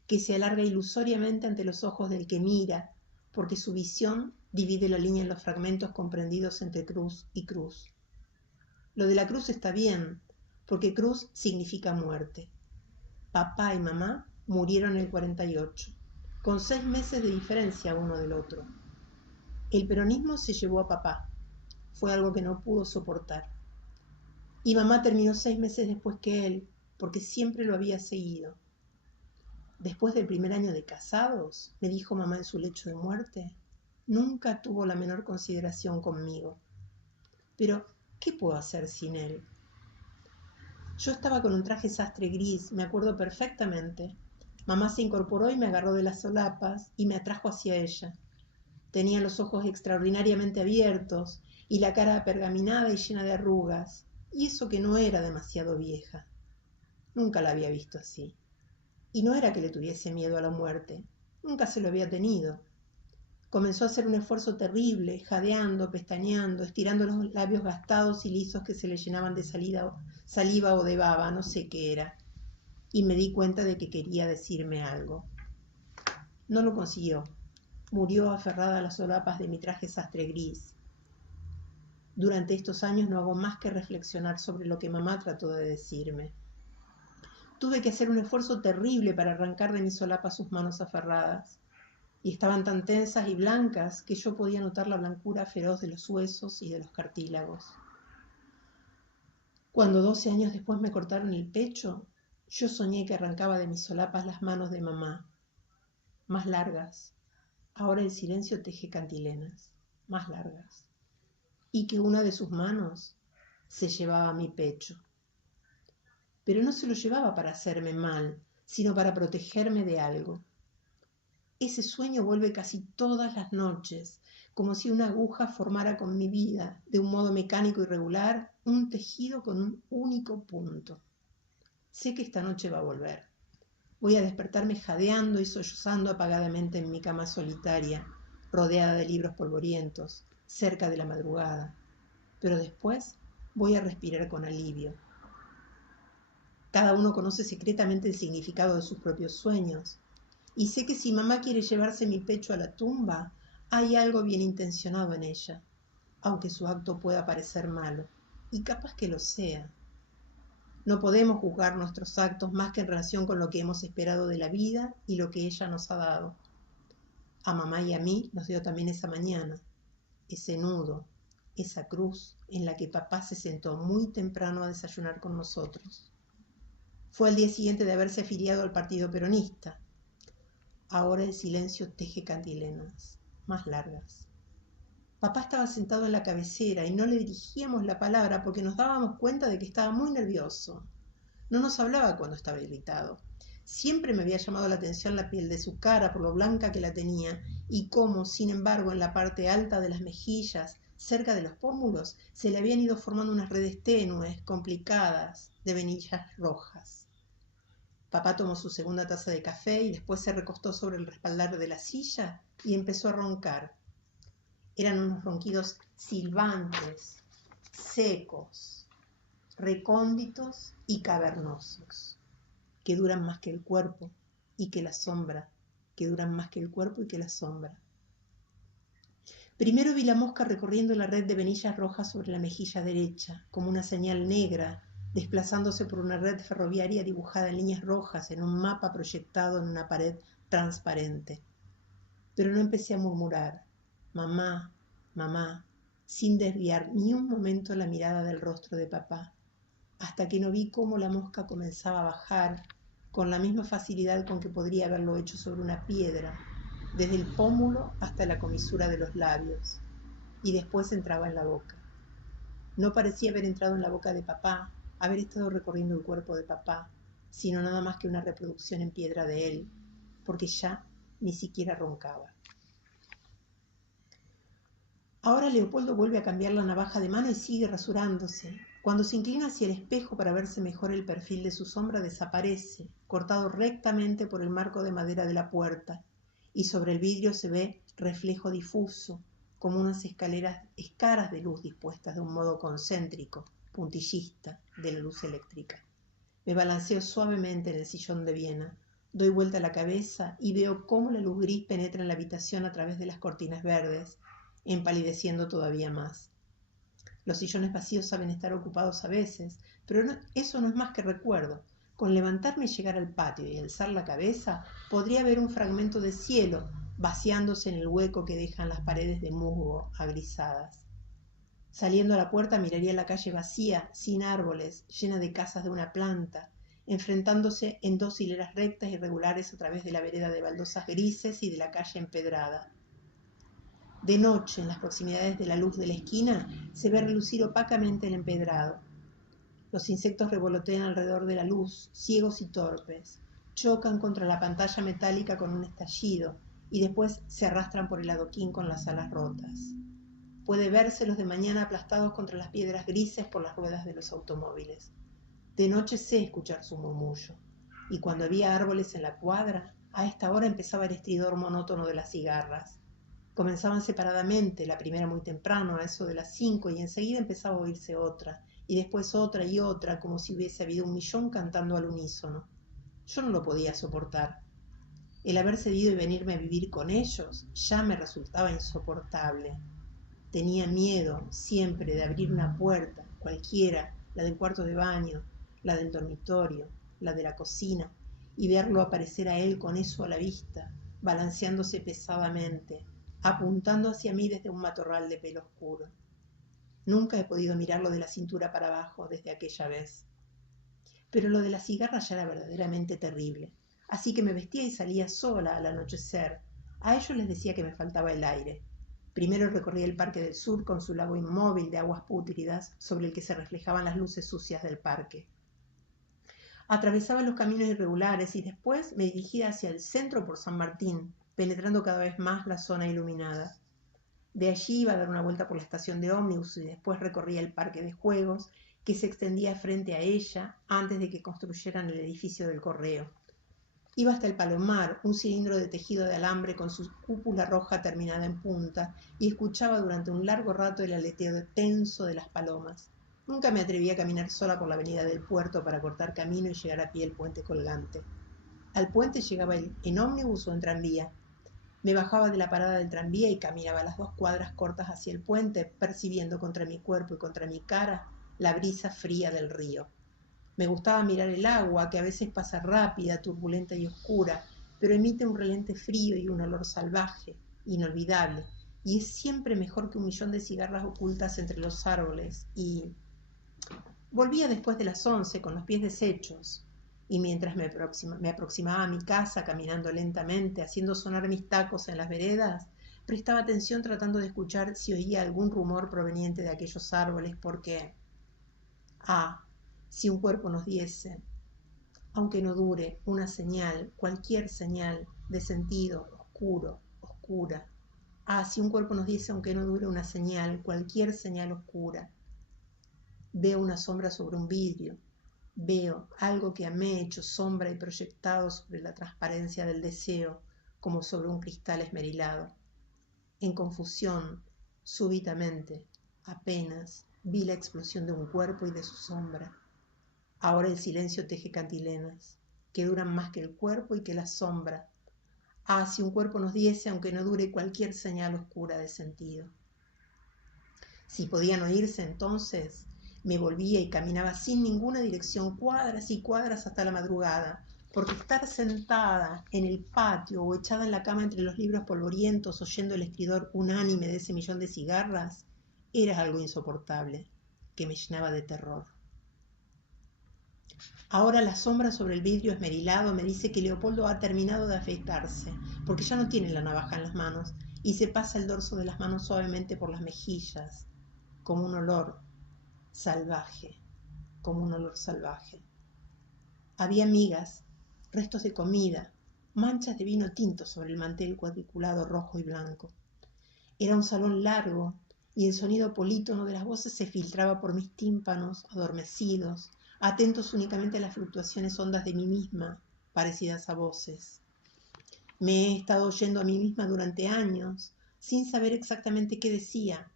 que se alarga ilusoriamente ante los ojos del que mira, porque su visión divide la línea en los fragmentos comprendidos entre cruz y cruz. Lo de la cruz está bien, porque cruz significa muerte. Papá y mamá murieron en el 48, con 6 meses de diferencia uno del otro. El peronismo se llevó a papá, fue algo que no pudo soportar. Y mamá terminó 6 meses después que él, porque siempre lo había seguido. Después del primer año de casados, me dijo mamá en su lecho de muerte, nunca tuvo la menor consideración conmigo. Pero, ¿qué puedo hacer sin él? Yo estaba con un traje sastre gris, me acuerdo perfectamente. Mamá se incorporó y me agarró de las solapas y me atrajo hacia ella. Tenía los ojos extraordinariamente abiertos y la cara pergaminada y llena de arrugas, y eso que no era demasiado vieja. Nunca la había visto así. Y no era que le tuviese miedo a la muerte, nunca se lo había tenido. Comenzó a hacer un esfuerzo terrible, jadeando, pestañeando, estirando los labios gastados y lisos que se le llenaban de saliva o de baba, no sé qué era. Y me di cuenta de que quería decirme algo. No lo consiguió. Murió aferrada a las solapas de mi traje sastre gris. Durante estos años no hago más que reflexionar sobre lo que mamá trató de decirme. Tuve que hacer un esfuerzo terrible para arrancar de mi solapa sus manos aferradas. Y estaban tan tensas y blancas que yo podía notar la blancura feroz de los huesos y de los cartílagos. Cuando 12 años después me cortaron el pecho, Yo soñé que arrancaba de mis solapas las manos de mamá, más largas. Ahora el silencio teje cantilenas, más largas. Y que una de sus manos se llevaba a mi pecho. Pero no se lo llevaba para hacerme mal, sino para protegerme de algo. Ese sueño vuelve casi todas las noches, como si una aguja formara con mi vida, de un modo mecánico y regular, un tejido con un único punto. Sé que esta noche va a volver. Voy a despertarme jadeando y sollozando apagadamente en mi cama solitaria, rodeada de libros polvorientos, cerca de la madrugada. Pero después voy a respirar con alivio. Cada uno conoce secretamente el significado de sus propios sueños. Y sé que si mamá quiere llevarse mi pecho a la tumba, hay algo bien intencionado en ella, aunque su acto pueda parecer malo, y capaz que lo sea. No podemos juzgar nuestros actos más que en relación con lo que hemos esperado de la vida y lo que ella nos ha dado. A mamá y a mí nos dio también esa mañana, ese nudo, esa cruz en la que papá se sentó muy temprano a desayunar con nosotros. Fue al día siguiente de haberse afiliado al Partido Peronista. Ahora el silencio teje cantilenas, más largas. Papá estaba sentado en la cabecera y no le dirigíamos la palabra porque nos dábamos cuenta de que estaba muy nervioso. No nos hablaba cuando estaba irritado. Siempre me había llamado la atención la piel de su cara por lo blanca que la tenía y cómo, sin embargo, en la parte alta de las mejillas, cerca de los pómulos, se le habían ido formando unas redes tenues, complicadas, de venillas rojas. Papá tomó su segunda taza de café y después se recostó sobre el respaldar de la silla y empezó a roncar. Eran unos ronquidos silbantes, secos, recónditos y cavernosos, que duran más que el cuerpo y que la sombra, que duran más que el cuerpo y que la sombra. Primero vi la mosca recorriendo la red de venillas rojas sobre la mejilla derecha, como una señal negra, desplazándose por una red ferroviaria dibujada en líneas rojas en un mapa proyectado en una pared transparente. Pero no empecé a murmurar, mamá, mamá, sin desviar ni un momento la mirada del rostro de papá, hasta que no vi cómo la mosca comenzaba a bajar con la misma facilidad con que podría haberlo hecho sobre una piedra, desde el pómulo hasta la comisura de los labios, y después entraba en la boca. No parecía haber entrado en la boca de papá, haber estado recorriendo el cuerpo de papá, sino nada más que una reproducción en piedra de él, porque ya ni siquiera roncaba. Ahora Leopoldo vuelve a cambiar la navaja de mano y sigue rasurándose. Cuando se inclina hacia el espejo para verse mejor el perfil de su sombra, desaparece, cortado rectamente por el marco de madera de la puerta, y sobre el vidrio se ve reflejo difuso, como unas escaras de luz dispuestas de un modo concéntrico, puntillista, de la luz eléctrica. Me balanceo suavemente en el sillón de Viena, doy vuelta la cabeza y veo cómo la luz gris penetra en la habitación a través de las cortinas verdes, empalideciendo todavía más. Los sillones vacíos saben estar ocupados a veces, pero eso no es más que recuerdo. Con levantarme y llegar al patio y alzar la cabeza, podría ver un fragmento de cielo vaciándose en el hueco que dejan las paredes de musgo agrisadas. Saliendo a la puerta miraría la calle vacía, sin árboles, llena de casas de una planta, enfrentándose en dos hileras rectas y regulares a través de la vereda de baldosas grises y de la calle empedrada. De noche, en las proximidades de la luz de la esquina, se ve relucir opacamente el empedrado. Los insectos revolotean alrededor de la luz, ciegos y torpes, chocan contra la pantalla metálica con un estallido y después se arrastran por el adoquín con las alas rotas. Puede vérselos de mañana aplastados contra las piedras grises por las ruedas de los automóviles. De noche sé escuchar su murmullo, y cuando había árboles en la cuadra, a esta hora empezaba el estridor monótono de las cigarras. Comenzaban separadamente, la primera muy temprano, a eso de las 5, y enseguida empezaba a oírse otra, y después otra y otra, como si hubiese habido 1.000.000 cantando al unísono. Yo no lo podía soportar. El haber cedido y venirme a vivir con ellos ya me resultaba insoportable. Tenía miedo siempre de abrir una puerta, cualquiera, la del cuarto de baño, la del dormitorio, la de la cocina, y verlo aparecer a él con eso a la vista, balanceándose pesadamente, apuntando hacia mí desde un matorral de pelo oscuro. Nunca he podido mirarlo de la cintura para abajo desde aquella vez. pero lo de la cigarra ya era verdaderamente terrible. Así que me vestía y salía sola al anochecer. A ellos les decía que me faltaba el aire. Primero recorrí el Parque del Sur con su lago inmóvil de aguas pútridas sobre el que se reflejaban las luces sucias del parque. Atravesaba los caminos irregulares y después me dirigía hacia el centro por San Martín, penetrando cada vez más la zona iluminada. De allí iba a dar una vuelta por la estación de ómnibus y después recorría el parque de juegos que se extendía frente a ella antes de que construyeran el edificio del correo. Iba hasta el Palomar, un cilindro de tejido de alambre con su cúpula roja terminada en punta, y escuchaba durante un largo rato el aleteo tenso de las palomas. Nunca me atreví a caminar sola por la avenida del puerto para cortar camino y llegar a pie al puente colgante. Al puente llegaba en ómnibus o en tranvía. Me bajaba de la parada del tranvía y caminaba las 2 cuadras cortas hacia el puente, percibiendo contra mi cuerpo y contra mi cara la brisa fría del río. Me gustaba mirar el agua, que a veces pasa rápida, turbulenta y oscura, pero emite un relente frío y un olor salvaje, inolvidable, y es siempre mejor que 1.000.000 de cigarras ocultas entre los árboles. Y volvía después de las 11 con los pies deshechos, y mientras me aproximaba a mi casa caminando lentamente, haciendo sonar mis tacos en las veredas, prestaba atención tratando de escuchar si oía algún rumor proveniente de aquellos árboles, porque si un cuerpo nos diese, aunque no dure, una señal, cualquier señal de sentido, oscuro, oscura. Si un cuerpo nos diese, aunque no dure, una señal, cualquier señal oscura. Veo una sombra sobre un vidrio. Veo algo que amé hecho sombra y proyectado sobre la transparencia del deseo, como sobre un cristal esmerilado. En confusión, súbitamente, apenas, vi la explosión de un cuerpo y de su sombra. Ahora el silencio teje cantilenas, que duran más que el cuerpo y que la sombra. Si un cuerpo nos diese, aunque no dure, cualquier señal oscura de sentido. Si podían oírse entonces, me volvía y caminaba sin ninguna dirección, cuadras y cuadras hasta la madrugada, porque estar sentada en el patio o echada en la cama entre los libros polvorientos, oyendo el estridor unánime de ese 1.000.000 de cigarras, era algo insoportable, que me llenaba de terror. Ahora la sombra sobre el vidrio esmerilado me dice que Leopoldo ha terminado de afeitarse, porque ya no tiene la navaja en las manos, y se pasa el dorso de las manos suavemente por las mejillas, como un olor salvaje, como un olor salvaje. Había migas, restos de comida, manchas de vino tinto sobre el mantel cuadriculado rojo y blanco. Era un salón largo, y el sonido polítono de las voces se filtraba por mis tímpanos adormecidos, atentos únicamente a las fluctuaciones hondas de mí misma, parecidas a voces. Me he estado oyendo a mí misma durante años, sin saber exactamente qué decía,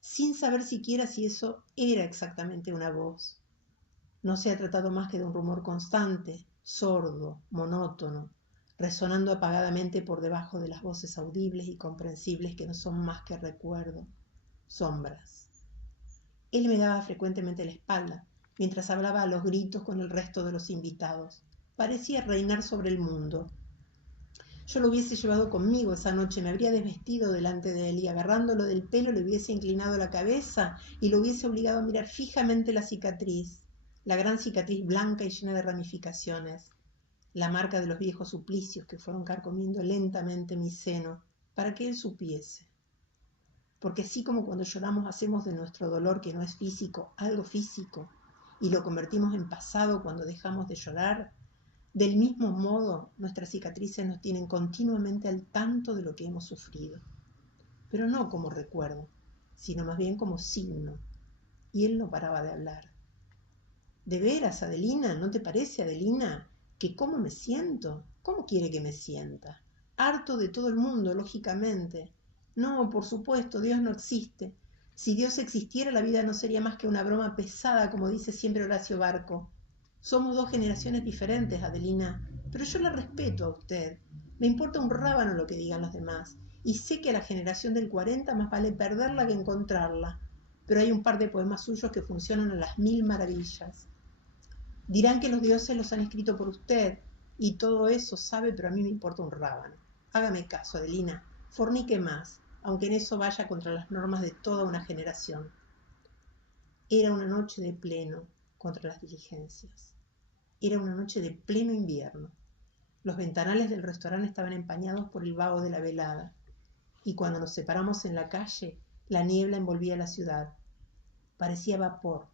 sin saber siquiera si eso era exactamente una voz. No se ha tratado más que de un rumor constante, sordo, monótono, resonando apagadamente por debajo de las voces audibles y comprensibles que no son más que recuerdo, sombras. Él me daba frecuentemente la espalda, mientras hablaba a los gritos con el resto de los invitados. Parecía reinar sobre el mundo. Yo lo hubiese llevado conmigo esa noche, me habría desvestido delante de él y agarrándolo del pelo le hubiese inclinado la cabeza y lo hubiese obligado a mirar fijamente la cicatriz, la gran cicatriz blanca y llena de ramificaciones, la marca de los viejos suplicios que fueron carcomiendo lentamente mi seno, para que él supiese. Porque así como cuando lloramos hacemos de nuestro dolor que no es físico algo físico y lo convertimos en pasado cuando dejamos de llorar, del mismo modo nuestras cicatrices nos tienen continuamente al tanto de lo que hemos sufrido, pero no como recuerdo, sino más bien como signo. Y él no paraba de hablar. ¿De veras, Adelina? ¿No te parece, Adelina, que cómo me siento? ¿Cómo quiere que me sienta? Harto de todo el mundo, lógicamente. No, por supuesto, Dios no existe. Si Dios existiera, la vida no sería más que una broma pesada, como dice siempre Horacio Barco. Somos 2 generaciones diferentes, Adelina, pero yo la respeto a usted. Me importa un rábano lo que digan los demás, y sé que a la generación del 40 más vale perderla que encontrarla, pero hay un par de poemas suyos que funcionan a las 1000 maravillas. Dirán que los dioses los han escrito por usted, y todo eso sabe, pero a mí me importa un rábano. Hágame caso, Adelina, fornique más, aunque en eso vaya contra las normas de toda una generación. Era una noche de pleno contra las diligencias. Era una noche de pleno invierno. Los ventanales del restaurante estaban empañados por el vaho de la velada, y cuando nos separamos en la calle, la niebla envolvía la ciudad. Parecía vapor,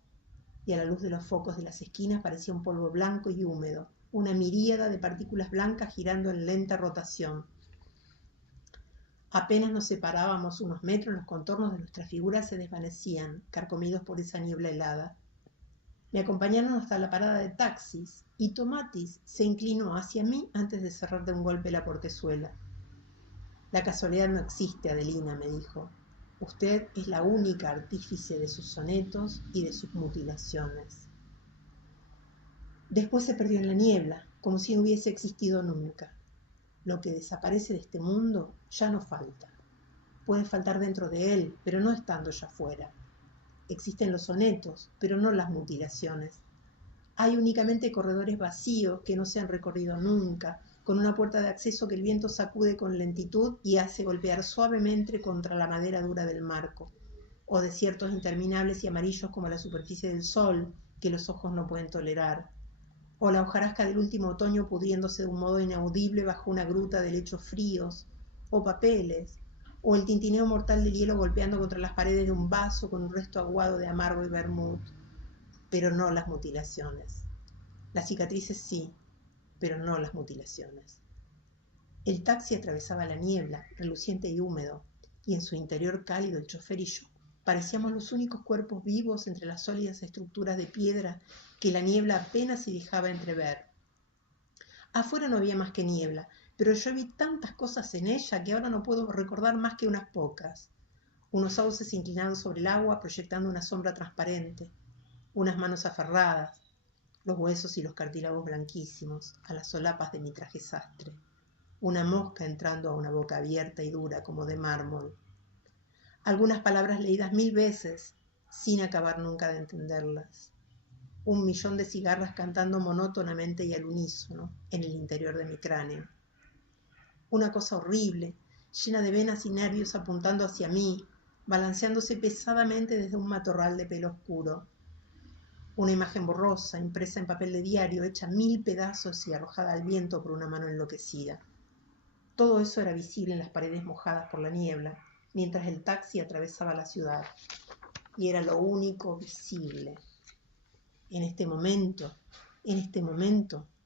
y a la luz de los focos de las esquinas parecía un polvo blanco y húmedo, una miríada de partículas blancas girando en lenta rotación. Apenas nos separábamos unos metros, los contornos de nuestras figuras se desvanecían, carcomidos por esa niebla helada. Me acompañaron hasta la parada de taxis, y Tomatis se inclinó hacia mí antes de cerrar de un golpe la portezuela. La casualidad no existe, Adelina, me dijo. Usted es la única artífice de sus sonetos y de sus mutilaciones. Después se perdió en la niebla, como si no hubiese existido nunca. Lo que desaparece de este mundo ya no falta. Puede faltar dentro de él, pero no estando ya fuera. Existen los sonetos, pero no las mutilaciones. Hay únicamente corredores vacíos que no se han recorrido nunca, con una puerta de acceso que el viento sacude con lentitud y hace golpear suavemente contra la madera dura del marco, o desiertos interminables y amarillos como la superficie del sol, que los ojos no pueden tolerar, o la hojarasca del último otoño pudriéndose de un modo inaudible bajo una gruta de lechos fríos, o papeles, o el tintineo mortal del hielo golpeando contra las paredes de un vaso con un resto aguado de amargo y vermut, pero no las mutilaciones. Las cicatrices sí, pero no las mutilaciones. El taxi atravesaba la niebla, reluciente y húmedo, y en su interior cálido el chofer y yo parecíamos los únicos cuerpos vivos entre las sólidas estructuras de piedra que la niebla apenas se dejaba entrever. Afuera no había más que niebla, pero yo vi tantas cosas en ella que ahora no puedo recordar más que unas pocas. Unos sauces inclinados sobre el agua proyectando una sombra transparente, unas manos aferradas, los huesos y los cartílagos blanquísimos a las solapas de mi traje sastre, una mosca entrando a una boca abierta y dura como de mármol. Algunas palabras leídas 1000 veces, sin acabar nunca de entenderlas. 1.000.000 de cigarras cantando monótonamente y al unísono en el interior de mi cráneo. Una cosa horrible, llena de venas y nervios apuntando hacia mí, balanceándose pesadamente desde un matorral de pelo oscuro. Una imagen borrosa, impresa en papel de diario, hecha 1000 pedazos y arrojada al viento por una mano enloquecida. Todo eso era visible en las paredes mojadas por la niebla, mientras el taxi atravesaba la ciudad. Y era lo único visible. En este momento,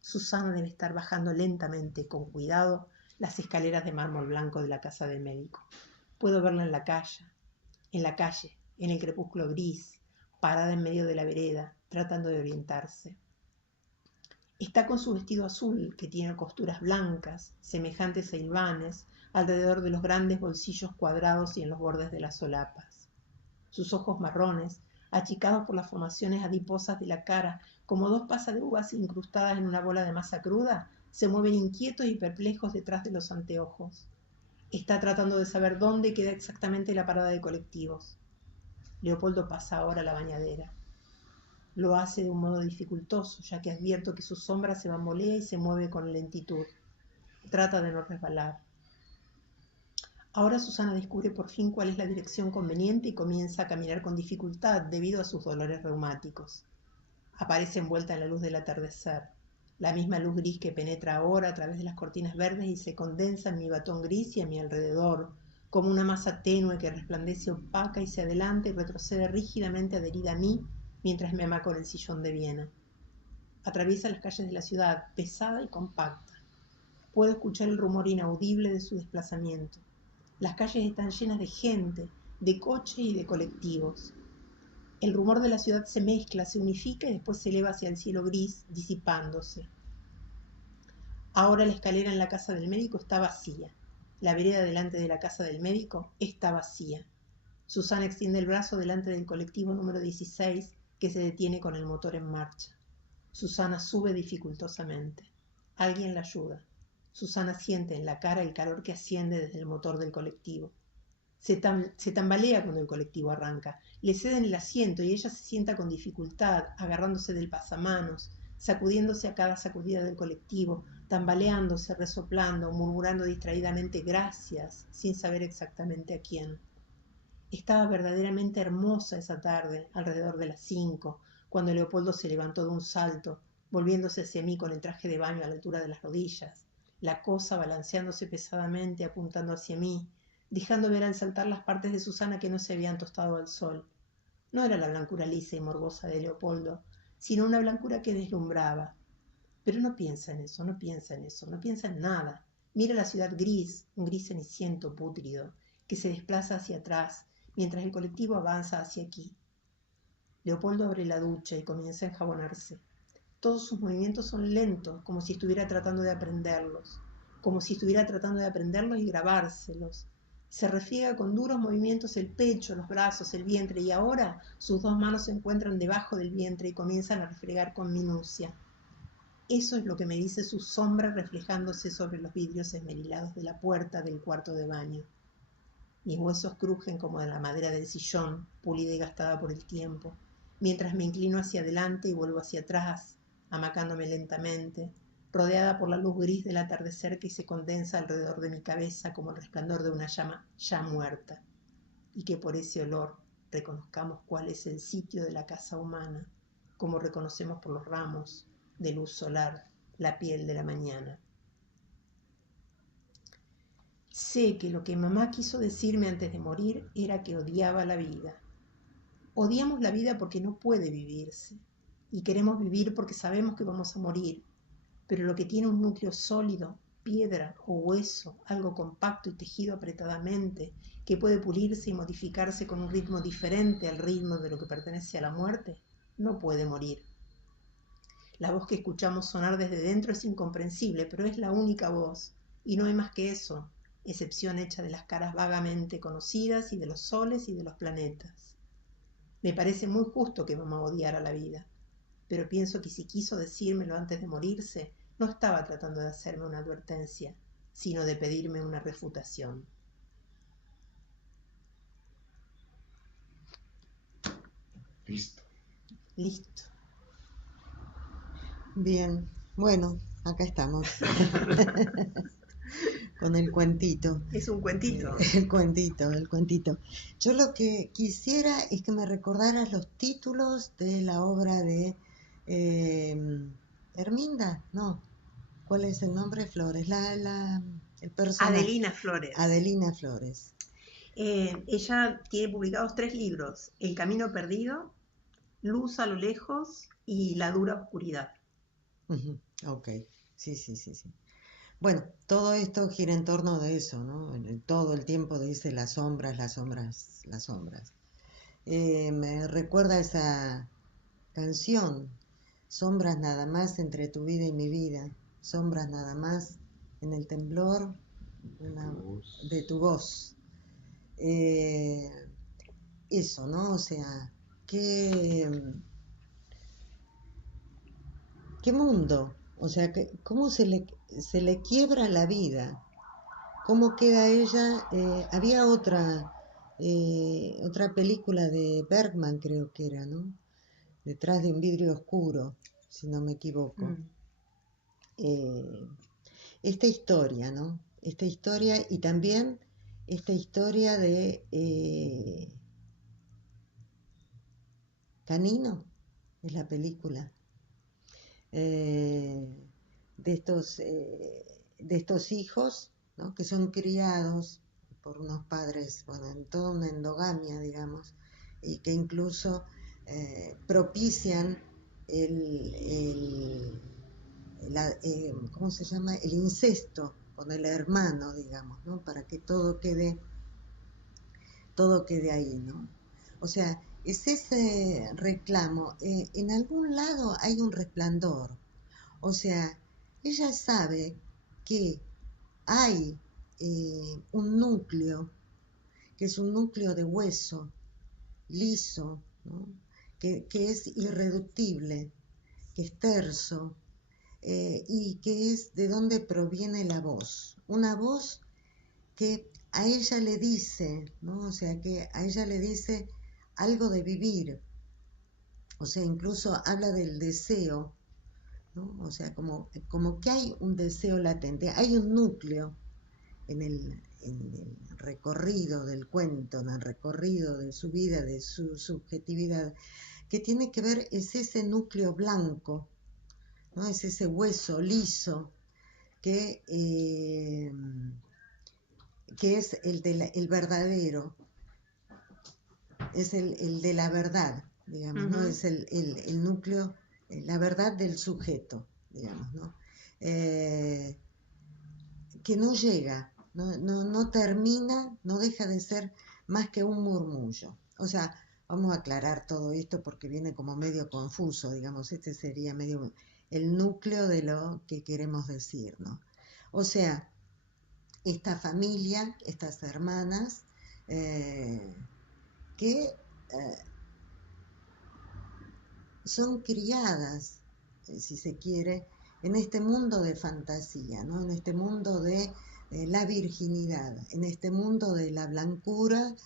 Susana debe estar bajando lentamente, con cuidado, las escaleras de mármol blanco de la casa del médico. Puedo verla en la calle, en el crepúsculo gris, parada en medio de la vereda, tratando de orientarse. Está con su vestido azul, que tiene costuras blancas, semejantes a hilvanes, alrededor de los grandes bolsillos cuadrados y en los bordes de las solapas. Sus ojos marrones, achicados por las formaciones adiposas de la cara, como 2 pasas de uvas incrustadas en una bola de masa cruda, se mueven inquietos y perplejos detrás de los anteojos. Está tratando de saber dónde queda exactamente la parada de colectivos. Leopoldo pasa ahora a la bañadera. Lo hace de un modo dificultoso, ya que advierto que su sombra se bambolea y se mueve con lentitud. Trata de no resbalar. Ahora Susana descubre por fin cuál es la dirección conveniente y comienza a caminar con dificultad debido a sus dolores reumáticos. Aparece envuelta en la luz del atardecer, la misma luz gris que penetra ahora a través de las cortinas verdes y se condensa en mi batón gris y a mi alrededor, como una masa tenue que resplandece opaca y se adelanta y retrocede rígidamente adherida a mí mientras me amaco en el sillón de Viena. Atraviesa las calles de la ciudad, pesada y compacta. Puedo escuchar el rumor inaudible de su desplazamiento. Las calles están llenas de gente, de coches y de colectivos. El rumor de la ciudad se mezcla, se unifica y después se eleva hacia el cielo gris, disipándose. Ahora la escalera en la casa del médico está vacía. La vereda delante de la casa del médico está vacía. Susana extiende el brazo delante del colectivo número 16 que se detiene con el motor en marcha. Susana sube dificultosamente. Alguien la ayuda. Susana siente en la cara el calor que asciende desde el motor del colectivo. Se tambalea cuando el colectivo arranca. Le ceden el asiento y ella se sienta con dificultad, agarrándose del pasamanos, sacudiéndose a cada sacudida del colectivo, tambaleándose, resoplando, murmurando distraídamente gracias, sin saber exactamente a quién. Estaba verdaderamente hermosa esa tarde, alrededor de las 5, cuando Leopoldo se levantó de un salto, volviéndose hacia mí con el traje de baño a la altura de las rodillas, la cosa balanceándose pesadamente, apuntando hacia mí, dejando ver al saltar las partes de Susana que no se habían tostado al sol. No era la blancura lisa y morbosa de Leopoldo, sino una blancura que deslumbraba. Pero no piensa en eso, no piensa en eso, no piensa en nada. Mira la ciudad gris, un gris ceniciento pútrido, que se desplaza hacia atrás, mientras el colectivo avanza hacia aquí. Leopoldo abre la ducha y comienza a enjabonarse. Todos sus movimientos son lentos, como si estuviera tratando de aprenderlos, y grabárselos. Se refriega con duros movimientos el pecho, los brazos, el vientre, y ahora sus dos manos se encuentran debajo del vientre y comienzan a refregar con minucia. Eso es lo que me dice su sombra reflejándose sobre los vidrios esmerilados de la puerta del cuarto de baño. Mis huesos crujen como de la madera del sillón, pulida y gastada por el tiempo, mientras me inclino hacia adelante y vuelvo hacia atrás, amacándome lentamente, rodeada por la luz gris del atardecer que se condensa alrededor de mi cabeza como el resplandor de una llama ya muerta, y que por ese olor reconozcamos cuál es el sitio de la casa humana, como reconocemos por los ramos de luz solar la piel de la mañana. Sé que lo que mamá quiso decirme antes de morir era que odiaba la vida. Odiamos la vida porque no puede vivirse, y queremos vivir porque sabemos que vamos a morir, pero lo que tiene un núcleo sólido, piedra o hueso, algo compacto y tejido apretadamente, que puede pulirse y modificarse con un ritmo diferente al ritmo de lo que pertenece a la muerte, no puede morir. La voz que escuchamos sonar desde dentro es incomprensible, pero es la única voz, y no hay más que eso, excepción hecha de las caras vagamente conocidas y de los soles y de los planetas. Me parece muy justo que mamá odiara la vida, pero pienso que si quiso decírmelo antes de morirse, no estaba tratando de hacerme una advertencia, sino de pedirme una refutación. Listo. Listo. Bien, bueno, acá estamos. Con el cuentito. Es un cuentito. El cuentito. Yo lo que quisiera es que me recordaras los títulos de la obra de Herminda, no. ¿Cuál es el nombre? Flores. El personaje. Adelina Flores. Adelina Flores. Ella tiene publicados 3 libros: El camino perdido, Luz a lo lejos y La dura oscuridad. Ok, sí. Bueno, todo esto gira en torno de eso, ¿no? Todo el tiempo dice las sombras. Me recuerda esa canción, sombras nada más entre tu vida y mi vida, sombras nada más en el temblor de tu voz. Eso, ¿no? O sea, qué mundo, o sea, cómo se le quiebra la vida, cómo queda ella. Había otra película de Bergman, creo que era, ¿no? Detrás de un vidrio oscuro, si no me equivoco. Esta historia, ¿no? Esta historia y también esta historia de Canino, es la película. De estos hijos, ¿no? Que son criados por unos padres, bueno, en toda una endogamia, digamos, y que incluso propician ¿cómo se llama? El incesto con el hermano, digamos, ¿no? Para que todo quede ahí, ¿no? O sea, es ese reclamo. En algún lado hay un resplandor. O sea, ella sabe que hay un núcleo, que es un núcleo de hueso, liso, ¿no? que es irreductible, que es terso, y que es de donde proviene la voz. Una voz que a ella le dice, ¿no? O sea, que a ella le dice algo de vivir. O sea, incluso habla del deseo, ¿no? O sea, como que hay un deseo latente, hay un núcleo en el recorrido del cuento, en el recorrido de su vida, de su subjetividad, que tiene que ver, es ese núcleo blanco, ¿no? Es ese hueso liso que es el verdadero, es el de la verdad, digamos, ¿no? Es el núcleo, la verdad del sujeto, digamos, ¿no? Que no llega, no termina, no deja de ser más que un murmullo. O sea, vamos a aclarar todo esto porque viene como medio confuso, digamos, este sería medio el núcleo de lo que queremos decir, ¿no? O sea, esta familia, estas hermanas, que son criadas, si se quiere, en este mundo de fantasía, ¿no? En este mundo de la virginidad, en este mundo de la blancura,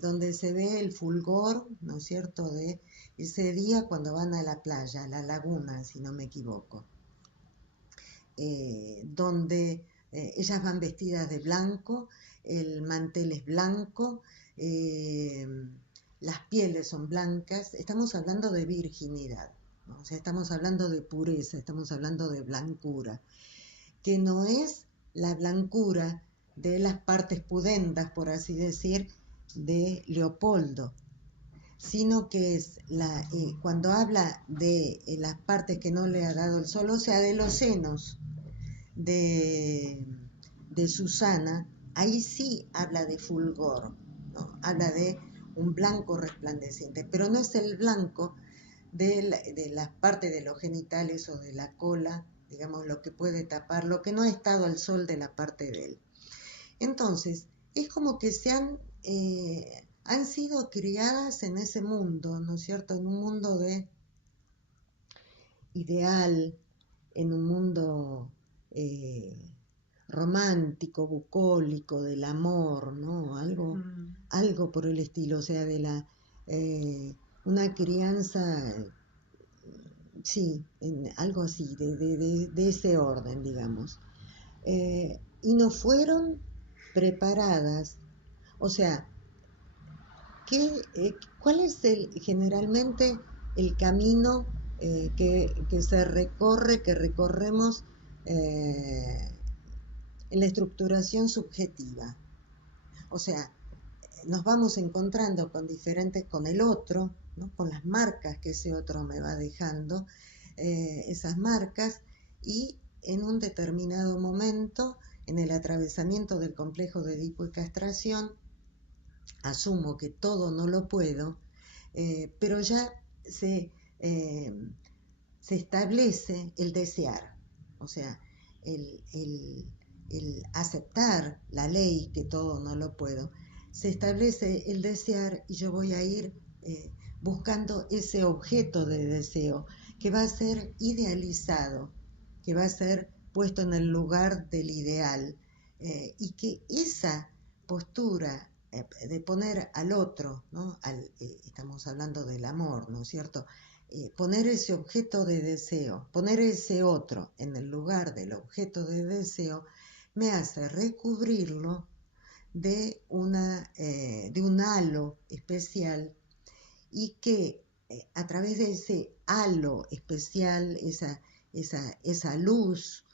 donde se ve el fulgor, ¿no es cierto?, de ese día cuando van a la playa, a la laguna, si no me equivoco, donde ellas van vestidas de blanco, el mantel es blanco, las pieles son blancas, estamos hablando de virginidad, ¿no? O sea, estamos hablando de pureza, estamos hablando de blancura, que no es la blancura de las partes pudendas, por así decir, de Leopoldo, sino que es cuando habla de las partes que no le ha dado el sol, o sea, de los senos de Susana, ahí sí habla de fulgor, ¿no? Habla de un blanco resplandeciente, pero no es el blanco de las partes de los genitales o de la cola, digamos, lo que puede tapar, lo que no ha estado al sol de la parte de él. Entonces, es como que han sido criadas en ese mundo, ¿no es cierto? En un mundo de ideal, en un mundo romántico, bucólico, del amor, ¿no? Algo por el estilo, o sea, de una crianza, sí, algo así, de ese orden, digamos. Y no fueron preparadas, o sea, ¿cuál es generalmente el camino que se recorre, que recorremos en la estructuración subjetiva? O sea, nos vamos encontrando con el otro, ¿no? Con las marcas que ese otro me va dejando, esas marcas, y en un determinado momento, en el atravesamiento del complejo de Edipo y castración, asumo que todo no lo puedo, pero ya se establece el desear, o sea, el aceptar la ley que todo no lo puedo, se establece el desear y yo voy a ir buscando ese objeto de deseo que va a ser idealizado, que va a ser puesto en el lugar del ideal, y que esa postura de poner al otro, ¿no? Estamos hablando del amor, ¿no es cierto? Poner ese objeto de deseo, poner ese otro en el lugar del objeto de deseo, me hace recubrirlo de un halo especial, y que a través de ese halo especial, esa luz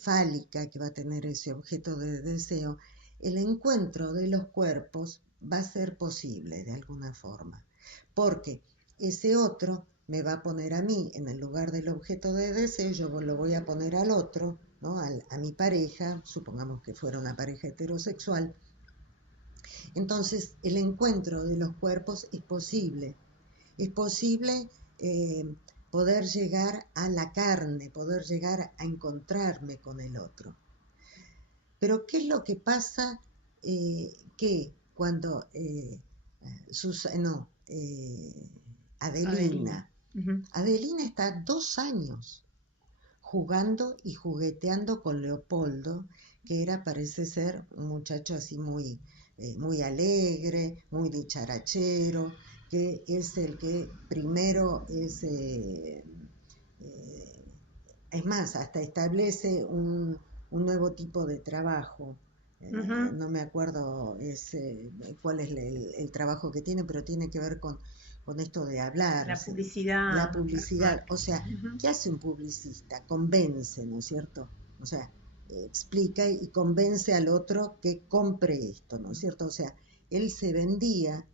fálica que va a tener ese objeto de deseo, el encuentro de los cuerpos va a ser posible de alguna forma, porque ese otro me va a poner a mí en el lugar del objeto de deseo, yo lo voy a poner al otro, ¿no? A mi pareja, supongamos que fuera una pareja heterosexual. Entonces el encuentro de los cuerpos es posible poder llegar a la carne, poder llegar a encontrarme con el otro. Pero ¿qué es lo que pasa? Que cuando Adelina está 2 años jugando y jugueteando con Leopoldo, que parece ser un muchacho así muy alegre, muy dicharachero, que es el que primero es más, hasta establece un nuevo tipo de trabajo. No me acuerdo cuál es el trabajo que tiene, pero tiene que ver con con esto de hablar. La publicidad. La publicidad, o sea, ¿qué hace un publicista? Convence, ¿no es cierto? O sea, explica y convence al otro que compre esto, ¿no es cierto? O sea, él se vendía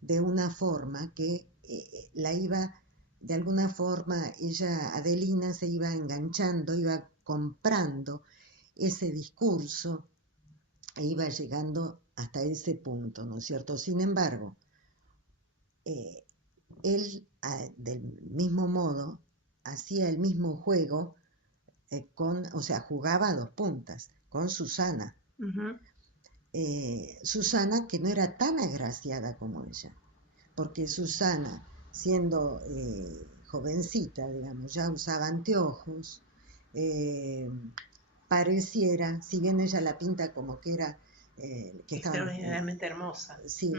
de una forma que la iba, de alguna forma, ella, Adelina, se iba enganchando, iba comprando ese discurso e iba llegando hasta ese punto, ¿no es cierto? Sin embargo, él, del mismo modo, hacía el mismo juego o sea, jugaba a 2 puntas con Susana. Susana, que no era tan agraciada como ella, porque Susana, siendo jovencita, digamos, ya usaba anteojos, pareciera, si bien ella la pinta como que era... que extraordinariamente hermosa. Sí,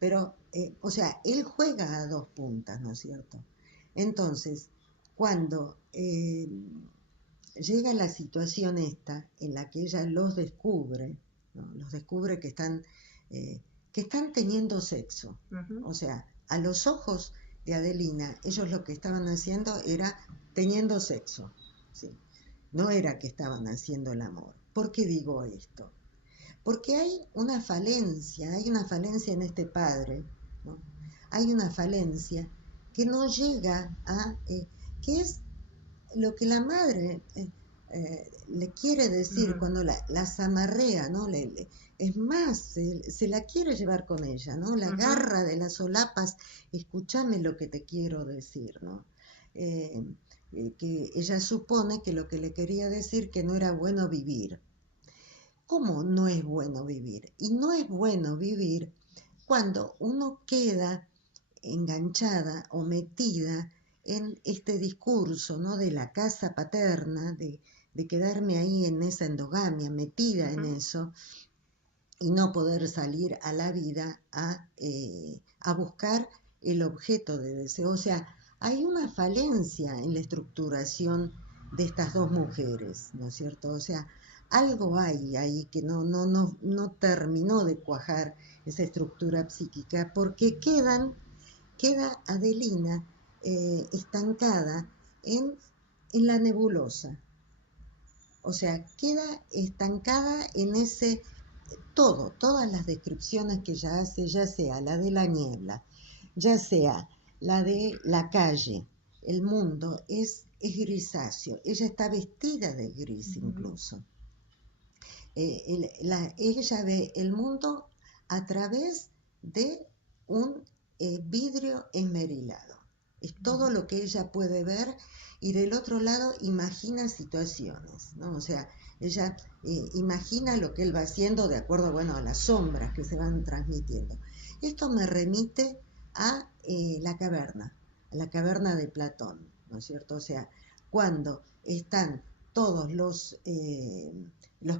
pero, o sea, él juega a 2 puntas, ¿no es cierto? Entonces, cuando llega la situación esta en la que ella los descubre, ¿no? Los descubre que están teniendo sexo. O sea, a los ojos de Adelina, ellos lo que estaban haciendo era teniendo sexo, ¿sí? No era que estaban haciendo el amor. ¿Por qué digo esto? Porque hay una falencia en este padre, ¿no? Hay una falencia que no llega a... que es lo que la madre le quiere decir cuando la zamarrea, ¿no? Es más, se la quiere llevar con ella, ¿no? La agarra de las solapas, escúchame lo que te quiero decir, ¿no? Que ella supone que lo que le quería decir que no era bueno vivir. ¿Cómo no es bueno vivir? Y no es bueno vivir cuando uno queda enganchada o metida en este discurso, ¿no? De la casa paterna, de quedarme ahí en esa endogamia, metida en eso, y no poder salir a la vida a buscar el objeto de deseo. O sea, hay una falencia en la estructuración de estas 2 mujeres, ¿no es cierto? O sea, algo hay ahí que no terminó de cuajar esa estructura psíquica, porque queda Adelina estancada en la nebulosa. O sea, queda estancada en ese... todas las descripciones que ella hace, ya sea la de la niebla, ya sea la de la calle, el mundo es grisáceo. Ella está vestida de gris incluso. Ella ve el mundo a través de un vidrio esmerilado. Es todo lo que ella puede ver, y del otro lado imagina situaciones, ¿no? O sea, ella imagina lo que él va haciendo de acuerdo, bueno, a las sombras que se van transmitiendo. Esto me remite a la caverna de Platón, ¿no es cierto? O sea, cuando están todos los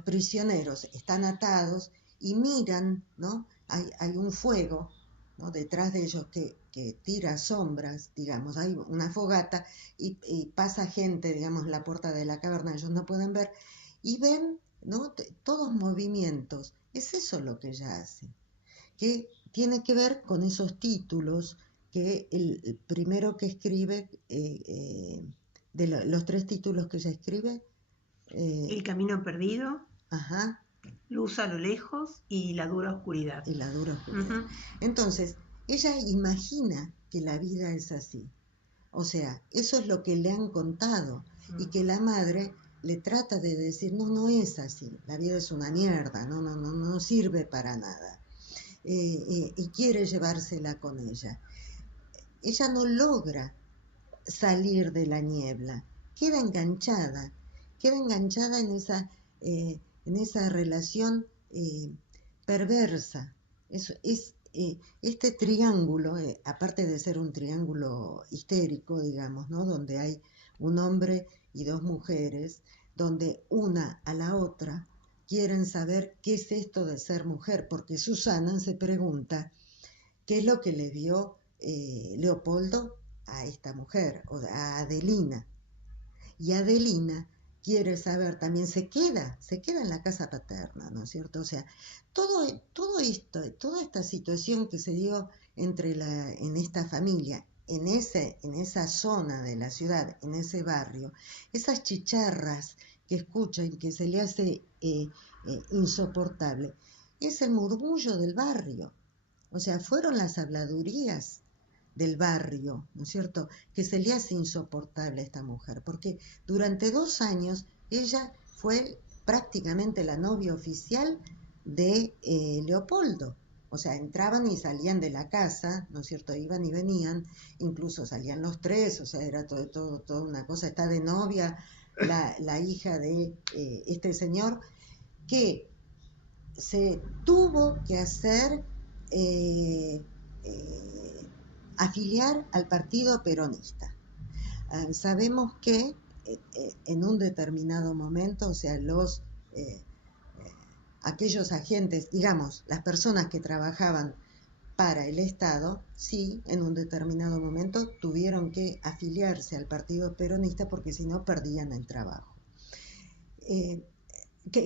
prisioneros están atados y miran, ¿no? Hay un fuego, ¿no? Detrás de ellos que tira sombras, digamos, hay una fogata y pasa gente, digamos, la puerta de la caverna, ellos no pueden ver, y ven, ¿no? Todos movimientos. Es eso lo que ella hace, que tiene que ver con esos títulos que el primero que escribe, de los 3 títulos que ella escribe, El camino perdido, ajá, Luz a lo lejos y La dura oscuridad. Entonces, ella imagina que la vida es así. O sea, eso es lo que le han contado, y que la madre le trata de decir, no es así, la vida es una mierda, no sirve para nada. Y quiere llevársela con ella. Ella no logra salir de la niebla, queda enganchada en esa relación perversa. Este triángulo, aparte de ser un triángulo histérico, digamos, ¿no? Donde hay un hombre y 2 mujeres, donde una a la otra quieren saber qué es esto de ser mujer, porque Susana se pregunta qué es lo que le dio Leopoldo a esta mujer, o a Adelina. Y Adelina quiere saber, también se queda en la casa paterna, ¿no es cierto? O sea, todo esto, toda esta situación que se dio en esta familia, en esa zona de la ciudad, en ese barrio, esas chicharras que escuchan y que se le hace insoportable, es el murmullo del barrio. O sea, fueron las habladurías del barrio, ¿no es cierto?, que se le hace insoportable a esta mujer, porque durante 2 años ella fue prácticamente la novia oficial de Leopoldo. O sea, entraban y salían de la casa, ¿no es cierto?, iban y venían, incluso salían los 3, o sea, era toda una cosa. Está de novia la hija de este señor, que se tuvo que hacer afiliar al partido peronista. Sabemos que en un determinado momento, o sea, aquellos agentes, digamos, las personas que trabajaban para el Estado, sí, en un determinado momento tuvieron que afiliarse al partido peronista porque si no perdían el trabajo.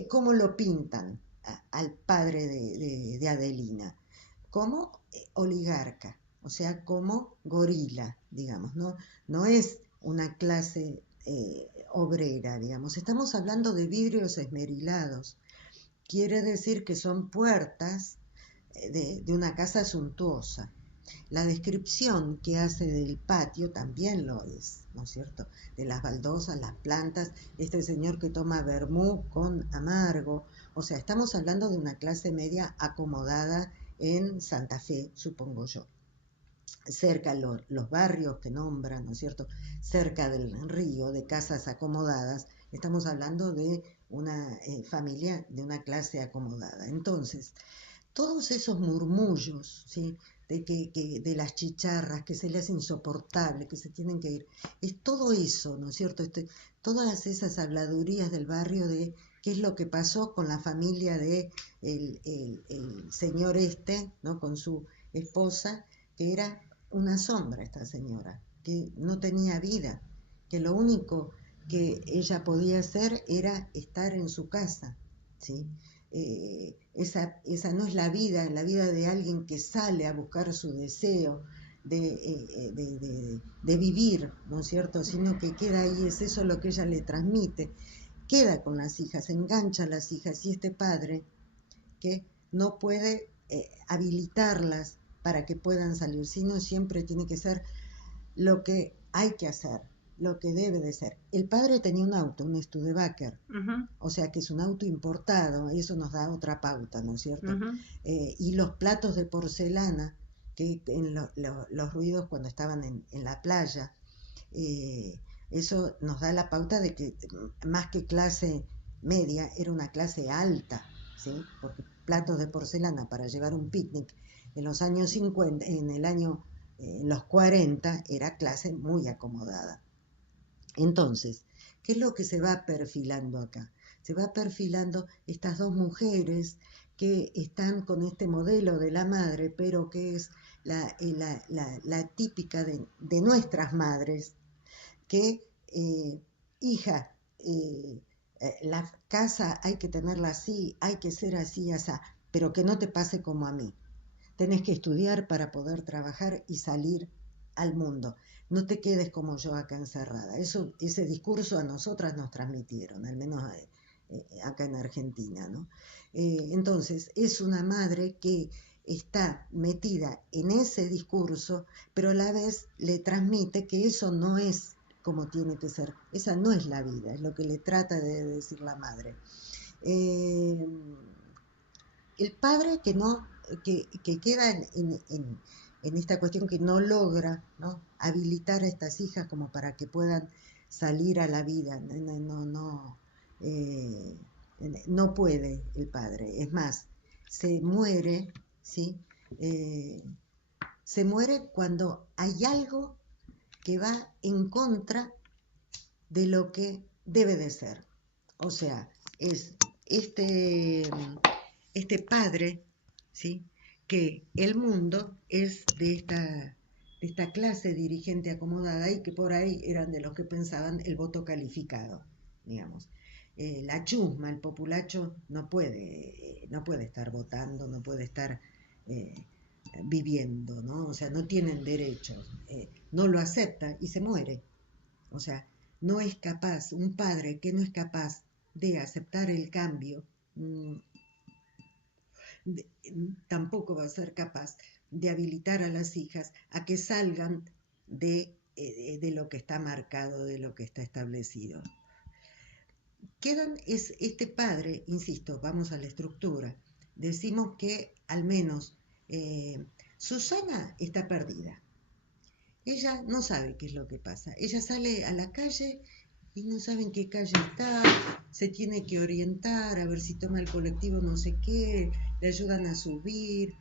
¿Cómo lo pintan al padre de Adelina? Como oligarca, o sea, como gorila, digamos, no es una clase obrera, digamos. Estamos hablando de vidrios esmerilados. Quiere decir que son puertas de una casa suntuosa. La descripción que hace del patio también lo es, ¿no es cierto? De las baldosas, las plantas, este señor que toma vermú con amargo. O sea, estamos hablando de una clase media acomodada en Santa Fe, supongo yo. Cerca los barrios que nombran, ¿no es cierto?, cerca del río, de casas acomodadas, estamos hablando de una familia de una clase acomodada. Entonces, todos esos murmullos, ¿sí?, de las chicharras, que se le hace insoportable, que se tienen que ir, es todo eso, ¿no es cierto?, todas esas habladurías del barrio de qué es lo que pasó con la familia de el señor ¿no?, con su esposa, que era una sombra esta señora, que no tenía vida, que lo único que ella podía hacer era estar en su casa, ¿sí? Esa no es la vida de alguien que sale a buscar su deseo de vivir, ¿no es cierto?, sino que queda ahí, es eso lo que ella le transmite, queda con las hijas, engancha a las hijas, y este padre que no puede habilitarlas para que puedan salir, sino siempre tiene que ser lo que hay que hacer, lo que debe de ser. El padre tenía un auto, un Studebaker, o sea que es un auto importado, eso nos da otra pauta, ¿no es cierto? Y los platos de porcelana, que en los ruidos cuando estaban en la playa, eso nos da la pauta de que más que clase media, era una clase alta, ¿sí? Porque platos de porcelana para llevar un picnic en los años 50, en los 40, era clase muy acomodada. Entonces, ¿qué es lo que se va perfilando acá? Se va perfilando estas dos mujeres que están con este modelo de la madre, pero que es la típica de nuestras madres, que, hija, la casa hay que tenerla así, hay que ser así, así, pero que no te pase como a mí. Tenés que estudiar para poder trabajar y salir al mundo. No te quedes como yo acá encerrada. Ese discurso a nosotras nos transmitieron, al menos acá en Argentina, ¿no? Entonces, es una madre que está metida en ese discurso, pero a la vez le transmite que eso no es como tiene que ser. Esa no es la vida, es lo que le trata de decir la madre. El padre que queda en esta cuestión, que no logra, ¿no?, habilitar a estas hijas como para que puedan salir a la vida, no puede el padre. Es más, se muere, ¿sí? Se muere cuando hay algo que va en contra de lo que debe de ser. O sea, es este padre, ¿sí?, que el mundo es de esta clase dirigente acomodada, y que por ahí eran de los que pensaban el voto calificado, digamos. La chusma, el populacho, no puede estar votando, no puede estar viviendo, ¿no? O sea, no tienen derechos, no lo acepta y se muere. O sea, no es capaz, un padre que no es capaz de aceptar el cambio, tampoco va a ser capaz de habilitar a las hijas a que salgan de lo que está marcado, de lo que está establecido. Este padre, insisto, vamos a la estructura, decimos que al menos Susana está perdida. Ella no sabe qué es lo que pasa. Ella sale a la calle y no sabe en qué calle está, se tiene que orientar, a ver si toma el colectivo no sé qué, le ayudan a subir,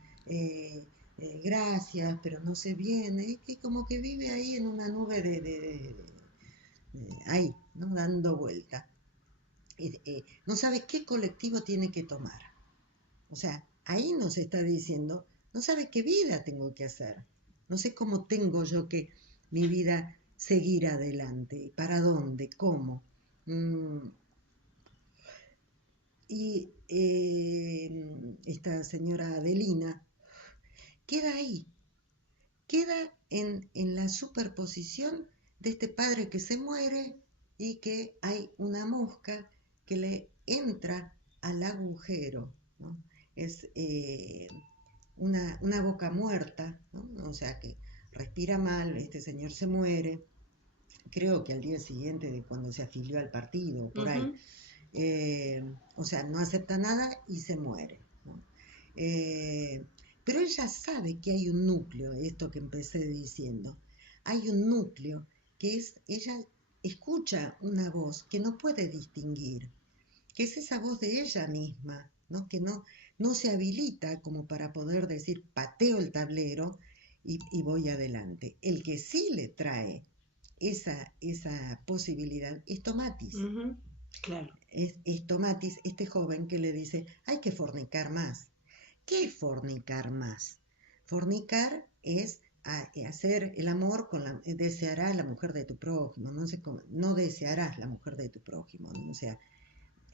gracias, pero no sé bien, es como que vive ahí en una nube ahí, ¿no? Dando vuelta. No sabe qué colectivo tiene que tomar. O sea, ahí nos está diciendo, no sabe qué vida tengo que hacer. No sé cómo tengo yo que mi vida seguir adelante, para dónde, cómo. Y esta señora Adelina queda ahí, queda en la superposición de este padre que se muere y que hay una mosca que le entra al agujero, ¿no? Es una boca muerta, ¿no? O sea que respira mal, este señor se muere, creo que al día siguiente de cuando se afilió al partido, por ahí. O sea, no acepta nada y se muere, ¿no? Pero ella sabe que hay un núcleo, esto que empecé diciendo, hay un núcleo que es, ella escucha una voz que no puede distinguir, que es esa voz de ella misma, ¿no? Que no se habilita como para poder decir pateo el tablero y voy adelante. El que sí le trae esa posibilidad es Tomatis. Claro. Es Tomatis, este joven que le dice, hay que fornicar más. ¿Qué es fornicar más? Fornicar es hacer el amor con desearás la mujer de tu prójimo, no sé cómo, no desearás la mujer de tu prójimo, ¿no? O sea,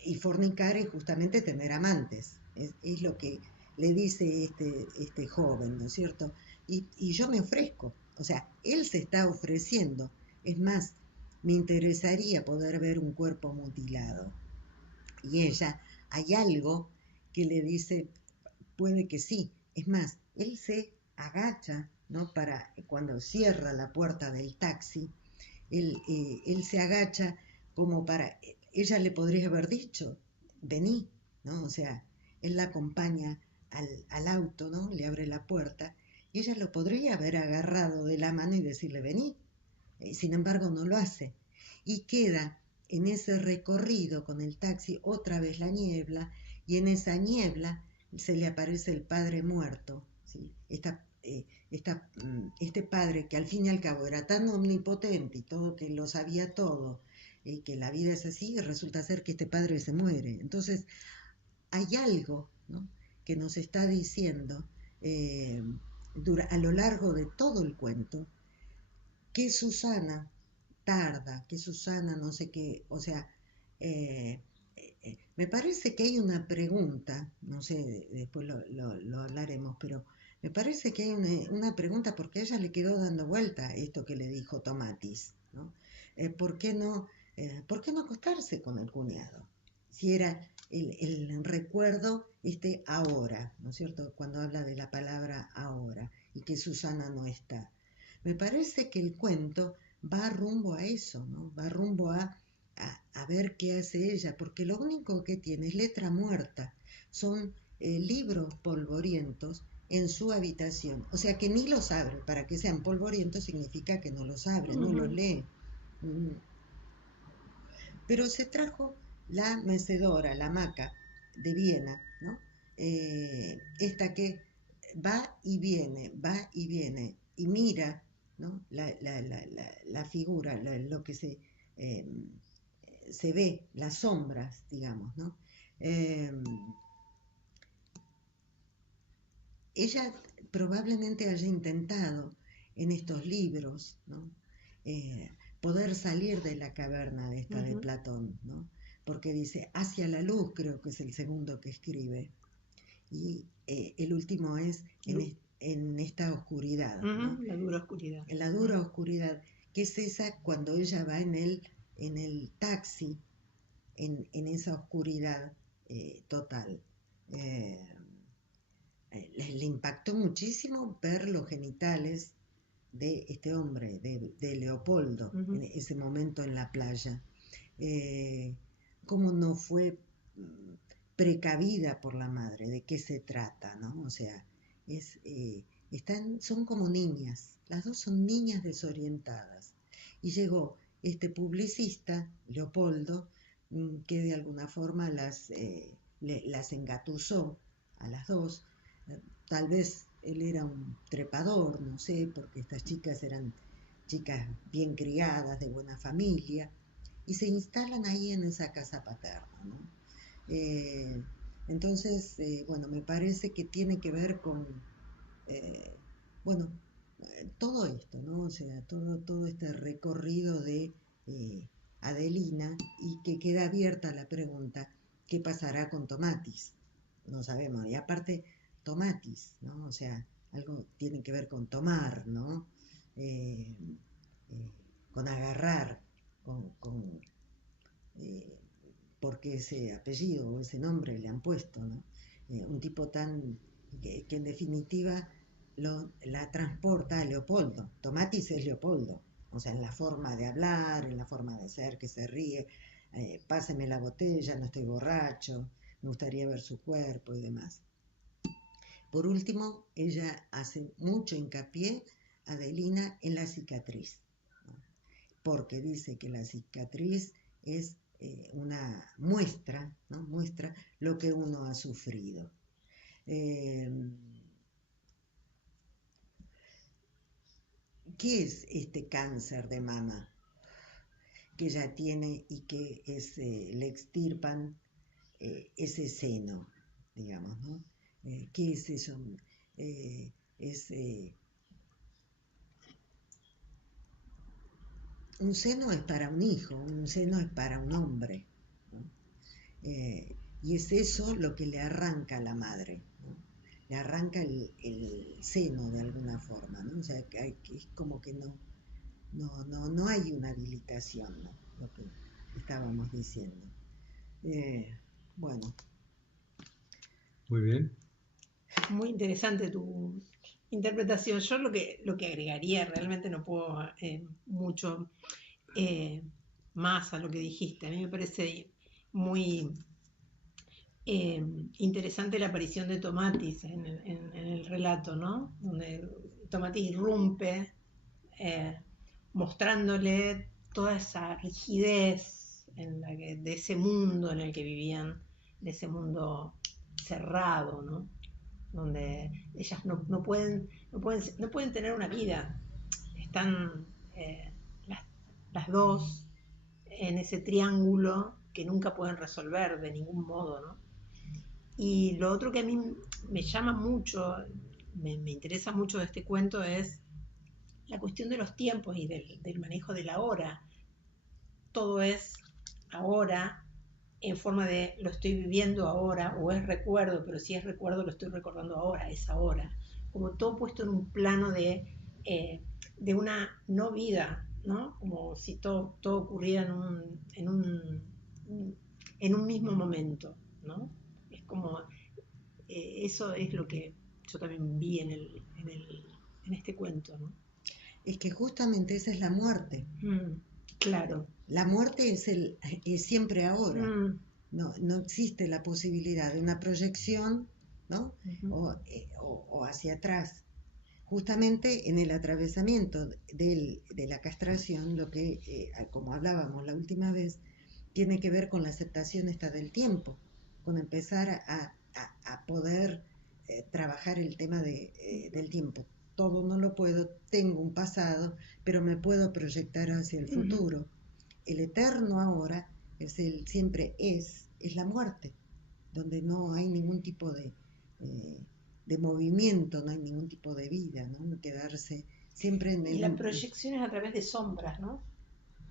y fornicar es justamente tener amantes, es lo que le dice este joven, ¿no es cierto? Y yo me ofrezco, o sea, él se está ofreciendo, es más, me interesaría poder ver un cuerpo mutilado. Y ella, hay algo que le dice, puede que sí, es más, él se agacha, ¿no? Para cuando cierra la puerta del taxi, él se agacha como para, ella le podría haber dicho, vení, ¿no? O sea, él la acompaña al auto, ¿no? Le abre la puerta y ella lo podría haber agarrado de la mano y decirle, vení. Sin embargo, no lo hace. Y queda en ese recorrido con el taxi otra vez la niebla y en esa niebla se le aparece el padre muerto, ¿sí? Este padre que al fin y al cabo era tan omnipotente y todo, que lo sabía todo, que la vida es así, y resulta ser que este padre se muere. Entonces hay algo, ¿no? Que nos está diciendo a lo largo de todo el cuento que Susana tarda, que Susana no sé qué, o sea, me parece que hay una pregunta, no sé, después lo hablaremos, pero me parece que hay una pregunta porque a ella le quedó dando vuelta esto que le dijo Tomatis, ¿no? ¿Por qué no acostarse con el cuñado? Si era el recuerdo ahora, ¿no es cierto? Cuando habla de la palabra ahora y que Susana no está. Me parece que el cuento va rumbo a eso, ¿no? Va rumbo a ver qué hace ella, porque lo único que tiene es letra muerta, son libros polvorientos en su habitación, o sea que ni los abre, para que sean polvorientos significa que no los abre, no los lee. Pero se trajo la mecedora, la hamaca de Viena, ¿no? Esta que va y viene, y mira, ¿no? La figura, lo que se ve, las sombras, digamos, ¿no? Ella probablemente haya intentado en estos libros, ¿no? Poder salir de la caverna esta de Platón, ¿no? Porque dice, hacia la luz, creo que es el segundo que escribe. Y el último es en esta oscuridad, ¿no? La dura oscuridad. En la dura oscuridad, que es esa cuando ella va en el taxi, en esa oscuridad total. Le impactó muchísimo ver los genitales de este hombre, de Leopoldo, en ese momento en la playa. Cómo no fue precavida por la madre, de qué se trata, ¿no? O sea, son como niñas, las dos son niñas desorientadas. Y llegó este publicista, Leopoldo, que de alguna forma las engatusó a las dos. Tal vez él era un trepador, no sé, porque estas chicas eran chicas bien criadas, de buena familia, y se instalan ahí en esa casa paterna, ¿no? Entonces, bueno, me parece que tiene que ver con, bueno, todo esto, ¿no? O sea, todo este recorrido de Adelina, y que queda abierta la pregunta, ¿qué pasará con Tomatis? No sabemos, y aparte, Tomatis, ¿no? O sea, algo tiene que ver con tomar, ¿no? Con agarrar, porque ese apellido o ese nombre le han puesto, ¿no? Un tipo tan que en definitiva la transporta a Leopoldo. Tomatis es Leopoldo, o sea, en la forma de hablar, en la forma de ser, que se ríe, páseme la botella, no estoy borracho, me gustaría ver su cuerpo y demás. Por último, ella hace mucho hincapié, Adelina, en la cicatriz, ¿no? Porque dice que la cicatriz es una muestra, ¿no? Muestra lo que uno ha sufrido. ¿Qué es este cáncer de mama que ella tiene y que le extirpan ese seno, digamos, ¿no? ¿Qué es eso? Un seno es para un hijo, un seno es para un hombre, ¿no? Y es eso lo que le arranca a la madre, ¿no? Le arranca el seno de alguna forma, ¿no? O sea, que es como que no hay una habilitación, ¿no? Lo que estábamos diciendo. Bueno. Muy bien. Muy interesante tu interpretación. Yo lo que agregaría, realmente no puedo mucho más a lo que dijiste. A mí me parece muy interesante la aparición de Tomatis en el relato, ¿no? Donde Tomatis irrumpe mostrándole toda esa rigidez de ese mundo en el que vivían, de ese mundo cerrado, ¿no? Donde ellas no pueden tener una vida. Están las dos en ese triángulo que nunca pueden resolver de ningún modo, ¿no? Y lo otro que a mí me llama mucho, me interesa mucho de este cuento es la cuestión de los tiempos y del manejo de la hora. Todo es ahora, en forma de lo estoy viviendo ahora, o es recuerdo, pero si es recuerdo lo estoy recordando ahora, es ahora. Como todo puesto en un plano de una no vida, ¿no? Como si todo ocurriera en un mismo momento, ¿no? Es como, eso es lo que yo también vi en este cuento, ¿no? Es que justamente esa es la muerte. Claro. La muerte es siempre ahora. No existe la posibilidad de una proyección, ¿no? O hacia atrás. Justamente en el atravesamiento de la castración, lo que, como hablábamos la última vez, tiene que ver con la aceptación esta del tiempo, con empezar a poder trabajar el tema del tiempo. Todo no lo puedo, tengo un pasado, pero me puedo proyectar hacia el futuro. El eterno ahora siempre es la muerte, donde no hay ningún tipo de movimiento, no hay ningún tipo de vida, ¿no? Quedarse siempre en el... Y la proyección es a través de sombras, ¿no?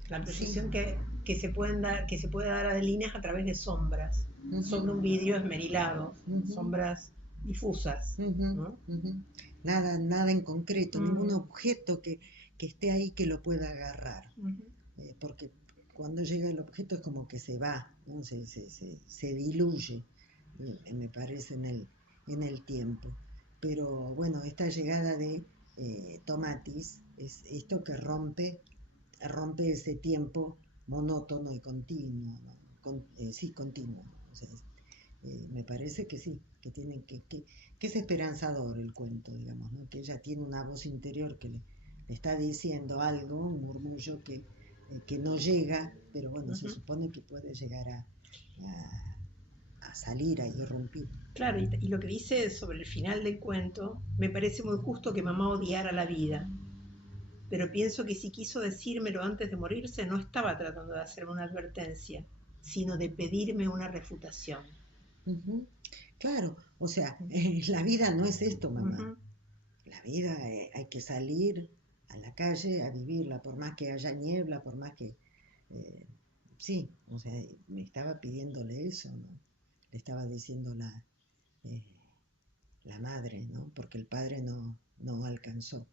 La proyección que se puede dar a líneas a través de sombras, sobre un vidrio esmerilado, sombras difusas, ¿no? Nada en concreto, ningún objeto que esté ahí que lo pueda agarrar. Porque cuando llega el objeto es como que se va, ¿no? Se diluye, me parece, en el tiempo. Pero bueno, esta llegada de Tomatis es esto que rompe ese tiempo monótono y continuo, ¿no? Continuo. O sea, me parece que sí, que es esperanzador el cuento, digamos, ¿no? Que ella tiene una voz interior que le está diciendo algo, un murmullo que no llega, pero bueno, se supone que puede llegar a salir, a irrumpir. Claro, y lo que dice sobre el final del cuento, me parece muy justo que mamá odiara la vida, pero pienso que si quiso decírmelo antes de morirse, no estaba tratando de hacerme una advertencia, sino de pedirme una refutación. Claro, o sea, la vida no es esto, mamá. La vida hay que salir a la calle a vivirla, por más que haya niebla, por más que... sí, o sea, me estaba pidiéndole eso, ¿no? Le estaba diciendo la madre, ¿no? Porque el padre no alcanzó.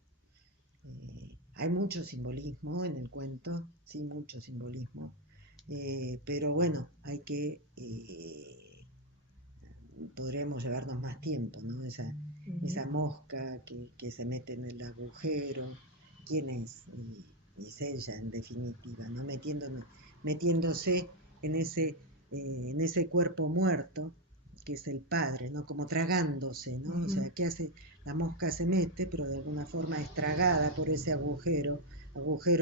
Hay mucho simbolismo en el cuento, sí, mucho simbolismo, pero bueno, hay que... podríamos llevarnos más tiempo, ¿no? Esa mosca que se mete en el agujero, ¿quién es? Y es ella, en definitiva, ¿no? Metiéndose en ese cuerpo muerto, que es el padre, ¿no? Como tragándose, ¿no? O sea, ¿qué hace? La mosca se mete, pero de alguna forma es tragada por ese agujero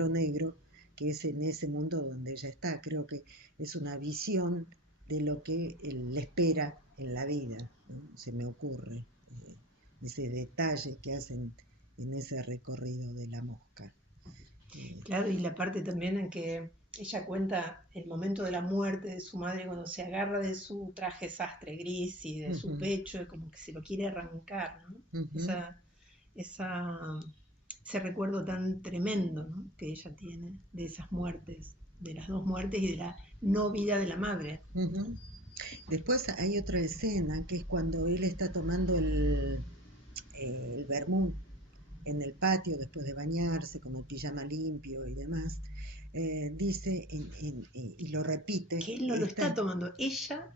negro, que es en ese mundo donde ella está. Creo que es una visión de lo que le espera en la vida, ¿no? Se me ocurre ese detalle que hacen en ese recorrido de la mosca. Claro, y la parte también en que ella cuenta el momento de la muerte de su madre cuando se agarra de su traje sastre gris y de su pecho, como que se lo quiere arrancar, ¿no? Ese recuerdo tan tremendo, ¿no? Que ella tiene de esas muertes, de las dos muertes y de la no vida de la madre. Después hay otra escena que es cuando él está tomando el vermú en el patio después de bañarse con el pijama limpio y demás. Dice y lo repite. Que él no lo está tomando, ella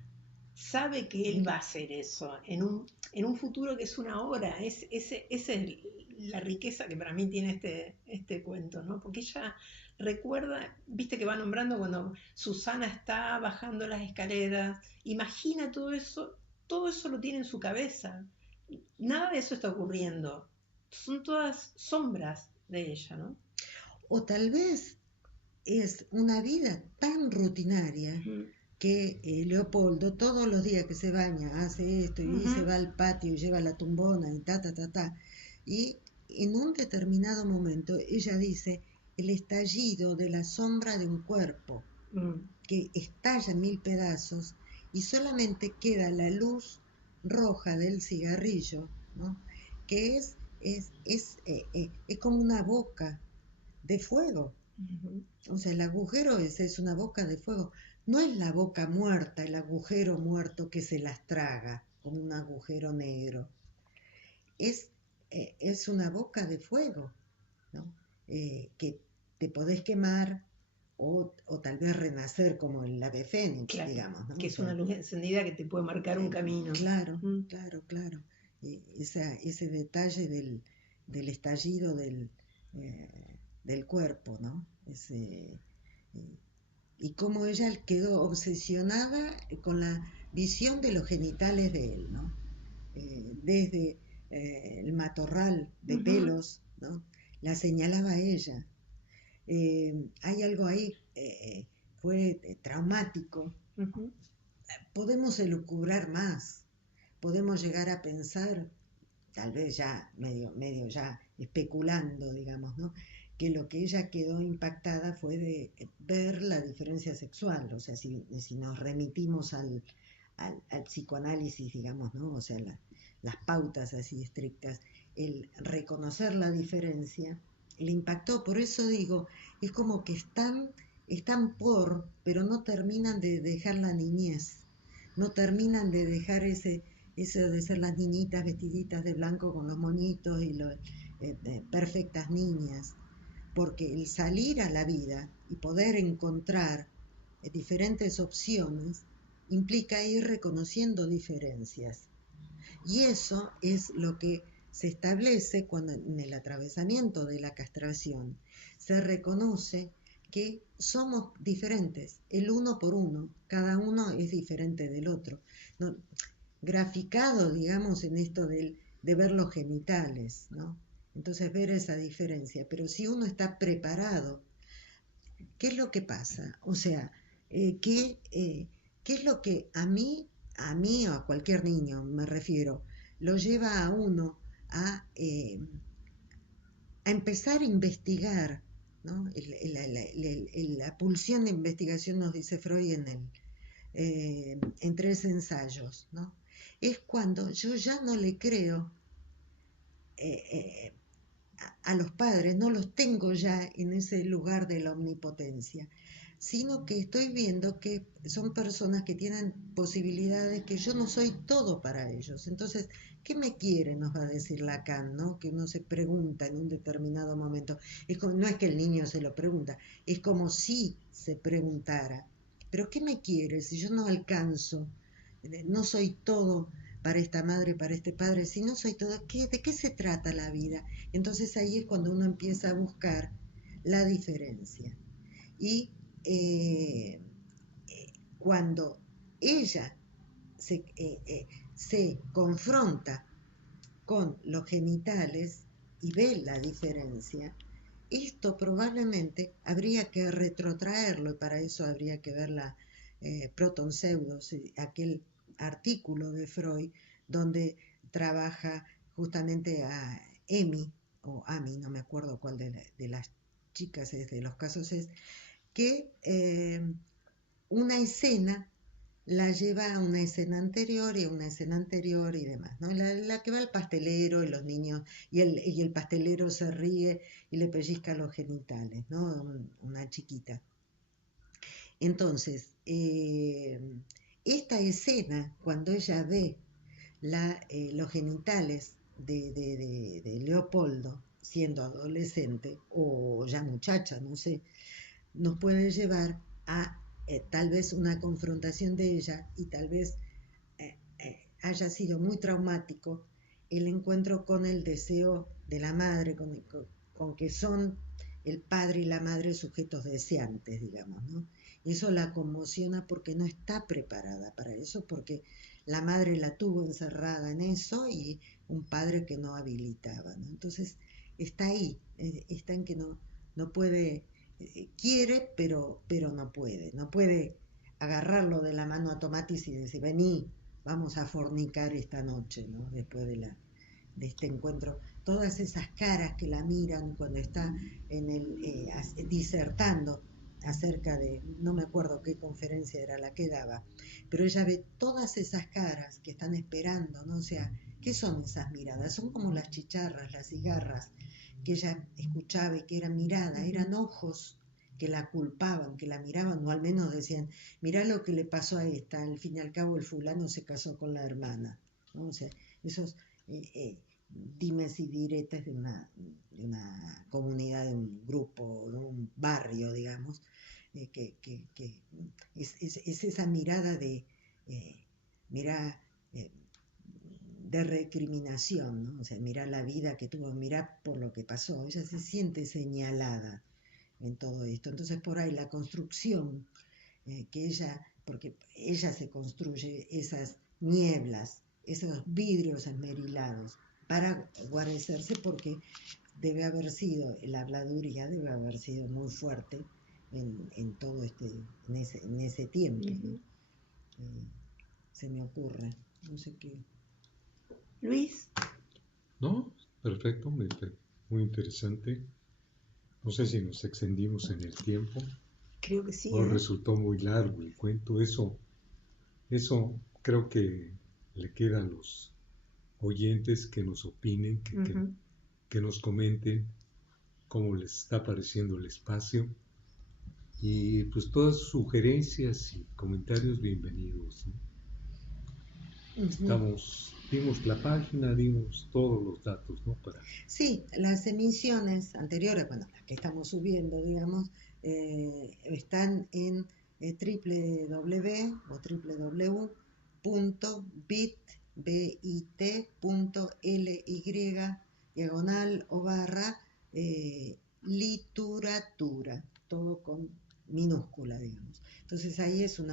sabe que él va a hacer eso en un futuro que es una hora. Esa es la riqueza que para mí tiene este cuento, ¿no? Porque ella recuerda, viste que va nombrando cuando Susana está bajando las escaleras, imagina todo eso lo tiene en su cabeza, nada de eso está ocurriendo, son todas sombras de ella, ¿no? O tal vez es una vida tan rutinaria que Leopoldo todos los días que se baña hace esto y se va al patio y lleva la tumbona y y en un determinado momento ella dice el estallido de la sombra de un cuerpo que estalla en 1000 pedazos y solamente queda la luz roja del cigarrillo, ¿no? Que es como una boca de fuego. O sea, el agujero es una boca de fuego. No es la boca muerta, el agujero muerto que se las traga, como un agujero negro. Es una boca de fuego, ¿no? Que te podés quemar o tal vez renacer como el ave fénix, claro, digamos, ¿no? Que es una luz encendida que te puede marcar un camino. Claro. Ese detalle del estallido del cuerpo, ¿no? Y cómo ella quedó obsesionada con la visión de los genitales de él, ¿no? Desde el matorral de pelos, ¿no? La señalaba ella. Hay algo ahí, fue traumático. Podemos elucubrar más, podemos llegar a pensar, tal vez ya medio ya especulando, digamos, ¿no? Que lo que ella quedó impactada fue de ver la diferencia sexual, o sea, si nos remitimos al psicoanálisis, digamos, ¿no? O sea, las pautas así estrictas, el reconocer la diferencia, le impactó. Por eso digo, es como que están pero no terminan de dejar la niñez, no terminan de dejar ese eso de ser las niñitas vestiditas de blanco con los monitos y los perfectas niñas, porque el salir a la vida y poder encontrar diferentes opciones implica ir reconociendo diferencias. Y eso es lo que se establece cuando en el atravesamiento de la castración se reconoce que somos diferentes, el uno por uno, cada uno es diferente del otro. No, graficado, digamos, en esto de ver los genitales, ¿no? Entonces ver esa diferencia, pero si uno está preparado, ¿qué es lo que pasa? O sea, ¿qué es lo que a mí o a cualquier niño, me refiero, lo lleva a uno a empezar a investigar, ¿no? La pulsión de investigación, nos dice Freud en 3 ensayos, ¿no? Es cuando yo ya no le creo a los padres, no los tengo ya en ese lugar de la omnipotencia, sino que estoy viendo que son personas que tienen posibilidades que yo no soy todo para ellos. Entonces, ¿qué me quiere? Nos va a decir Lacan, ¿no? Que uno se pregunta en un determinado momento. No es que el niño se lo pregunta, es como si se preguntara, ¿pero qué me quiere si yo no alcanzo? No soy todo para esta madre, para este padre, si no soy todo, ¿de qué se trata la vida? Entonces ahí es cuando uno empieza a buscar la diferencia. Y cuando ella se confronta con los genitales y ve la diferencia, esto probablemente habría que retrotraerlo, y para eso habría que ver la Proton Pseudos, aquel artículo de Freud donde trabaja justamente a Emi, o Ami, no me acuerdo cuál de las chicas es, de los casos es, que una escena la lleva a una escena anterior y a una escena anterior y demás, ¿no? La que va al pastelero y los niños, y el pastelero se ríe y le pellizca los genitales, ¿no? Una chiquita. Entonces, esta escena, cuando ella ve los genitales de Leopoldo siendo adolescente o ya muchacha, no sé, nos puede llevar a tal vez una confrontación de ella, y tal vez haya sido muy traumático el encuentro con el deseo de la madre, con que son el padre y la madre sujetos deseantes, digamos, ¿no? Eso la conmociona porque no está preparada para eso, porque la madre la tuvo encerrada en eso y un padre que no habilitaba, ¿no? Entonces está ahí, está en que no puede, quiere, pero no puede agarrarlo de la mano a Tomatis y decir, vení, vamos a fornicar esta noche, ¿no? Después de este encuentro. Todas esas caras que la miran cuando está disertando acerca de, no me acuerdo qué conferencia era la que daba, pero ella ve todas esas caras que están esperando, ¿no? O sea, ¿qué son esas miradas? Son como las chicharras, las cigarras que ella escuchaba y que eran miradas, eran ojos que la culpaban, que la miraban, o al menos decían, mirá lo que le pasó a esta, al fin y al cabo el fulano se casó con la hermana, ¿no? O sea, esos dimes y diretes de una comunidad, de un grupo, de un barrio, digamos, que es esa mirada de, mirá, de recriminación, ¿no? O sea, mirá la vida que tuvo, mirá por lo que pasó, ella se siente señalada en todo esto. Entonces por ahí la construcción que porque ella se construye esas nieblas, esos vidrios esmerilados para guarecerse, porque debe haber sido, la habladuría debe haber sido muy fuerte en todo en ese tiempo, ¿no? Se me ocurre, no sé qué. Luis. No, perfecto, muy interesante. No sé si nos extendimos en el tiempo. Creo que sí. O resultó muy largo el cuento. Eso creo que le queda a los oyentes que nos opinen, que nos comenten cómo les está pareciendo el espacio. Y pues todas sus sugerencias y comentarios bienvenidos, ¿no? Dimos la página, dimos todos los datos, ¿no? Sí, las emisiones anteriores, bueno, las que estamos subiendo, digamos, están en www.bit.ly/lituratura, todo con minúscula, digamos. Entonces ahí es en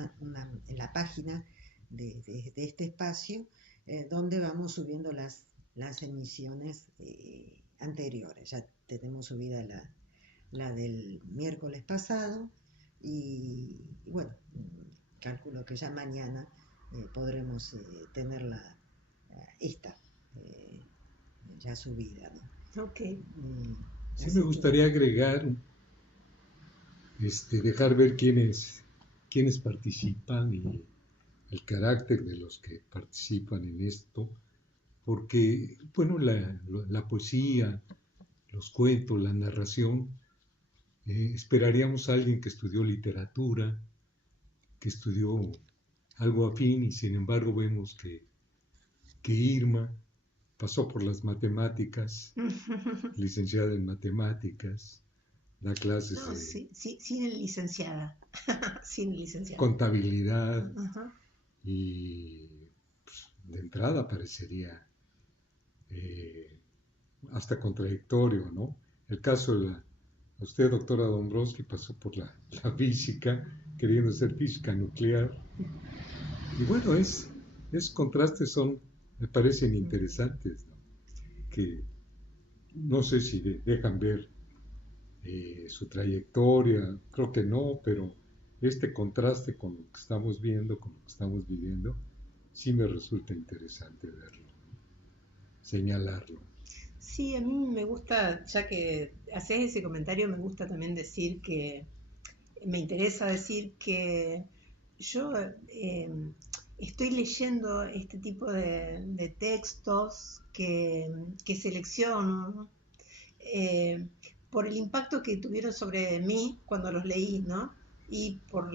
la página de este espacio, donde vamos subiendo las emisiones anteriores. Ya tenemos subida la del miércoles pasado y bueno, calculo que ya mañana podremos tener esta ya subida, ¿no? Ok. Sí, me gustaría agregar, dejar ver quiénes participan y el carácter de los que participan en esto, porque, bueno, la poesía, los cuentos, la narración, esperaríamos a alguien que estudió literatura, que estudió algo afín, y sin embargo vemos que Irma pasó por las matemáticas, licenciada en matemáticas, da clases de sin el licenciada, sin licenciada. Contabilidad, y pues, de entrada parecería hasta contradictorio, ¿no? El caso de usted, doctora Dombrowski, pasó por la física, queriendo ser física nuclear. Y bueno, esos contrastes me parecen interesantes, ¿no? Que no sé si dejan ver su trayectoria, creo que no, pero este contraste con lo que estamos viendo, con lo que estamos viviendo, sí me resulta interesante verlo, señalarlo. Sí, a mí me gusta, ya que haces ese comentario, me gusta también decir que, me interesa decir que yo estoy leyendo este tipo de textos que selecciono, ¿no? Por el impacto que tuvieron sobre mí cuando los leí, ¿no? Y por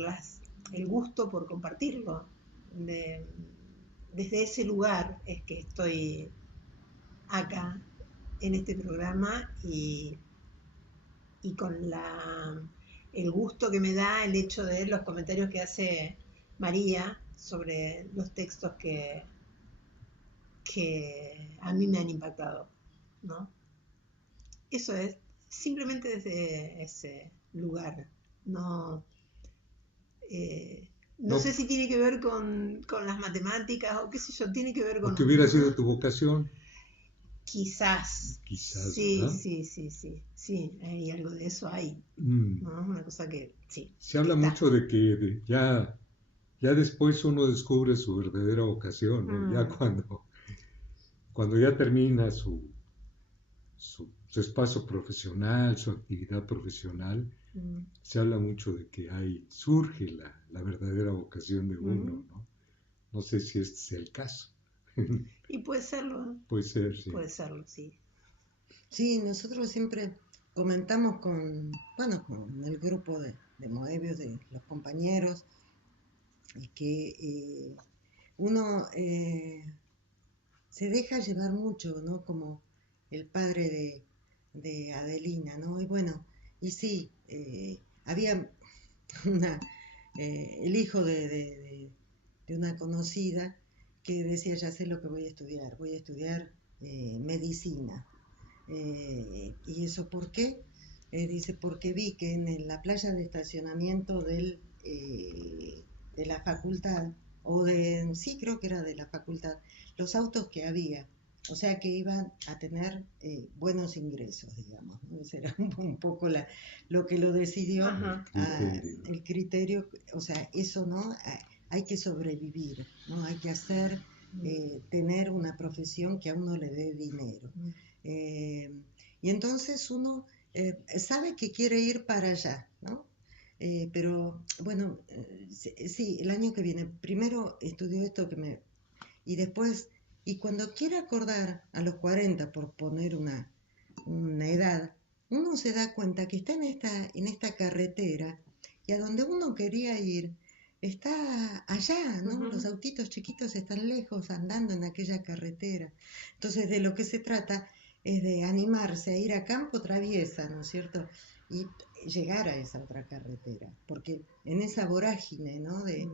el gusto por compartirlo. Desde ese lugar es que estoy acá en este programa y con el gusto que me da el hecho de los comentarios que hace María sobre los textos que a mí me han impactado, ¿no? Eso es simplemente desde ese lugar. No, no sé si tiene que ver con las matemáticas o qué sé yo, tiene que ver con... ¿O que hubiera sido tu vocación? Quizás. Sí, ¿verdad? sí, hay algo de eso ahí. ¿No? Una cosa que sí. Se habla mucho de que ya después uno descubre su verdadera vocación, ¿no? Ya cuando ya termina su espacio profesional, su actividad profesional, se habla mucho de que ahí surge la verdadera vocación de uno, ¿no? No sé si este sea el caso. Y puede serlo, ¿eh? Puede ser, sí. Puede serlo, sí. Sí, nosotros siempre comentamos con el grupo de Moebius, de los compañeros, y que uno se deja llevar mucho, ¿no? Como el padre de Adelina, ¿no? Y bueno, y sí, había el hijo de una conocida que decía, ya sé lo que voy a estudiar medicina. ¿Y eso por qué? Dice, porque vi que en la playa de estacionamiento de la facultad, sí, creo que era de la facultad, los autos que había, o sea que iban a tener buenos ingresos, digamos, ¿no? Ese era un poco lo que lo decidió, el criterio, o sea, eso, ¿no? Hay que sobrevivir, ¿no? Hay que tener una profesión que a uno le dé dinero. Y entonces uno sabe que quiere ir para allá, ¿no? Pero bueno, sí, el año que viene, primero estudió esto y después, y cuando quiere acordar a los 40, por poner una edad, uno se da cuenta que está en esta carretera y a donde uno quería ir está allá, ¿no? Ujú. Los autitos chiquitos están lejos andando en aquella carretera. Entonces, de lo que se trata es de animarse a ir a campo traviesa, ¿no es cierto? Y llegar a esa otra carretera, porque en esa vorágine, ¿no? De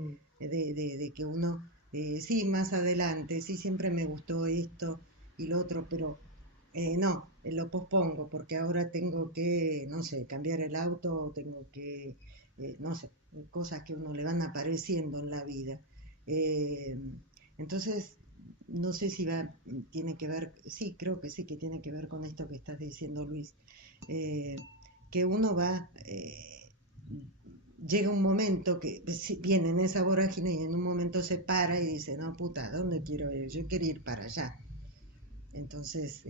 que uno, sí, más adelante, sí, siempre me gustó esto y lo otro, pero no, lo pospongo porque ahora tengo que, no sé, cambiar el auto o tengo que, no sé, cosas que a uno le van apareciendo en la vida. Eh, entonces, no sé si tiene que ver, sí, creo que sí que tiene que ver con esto que estás diciendo, Luis, eh, que uno va, llega un momento que viene en esa vorágine y en un momento se para y dice, no, puta, ¿dónde quiero ir? Yo quiero ir para allá. Entonces,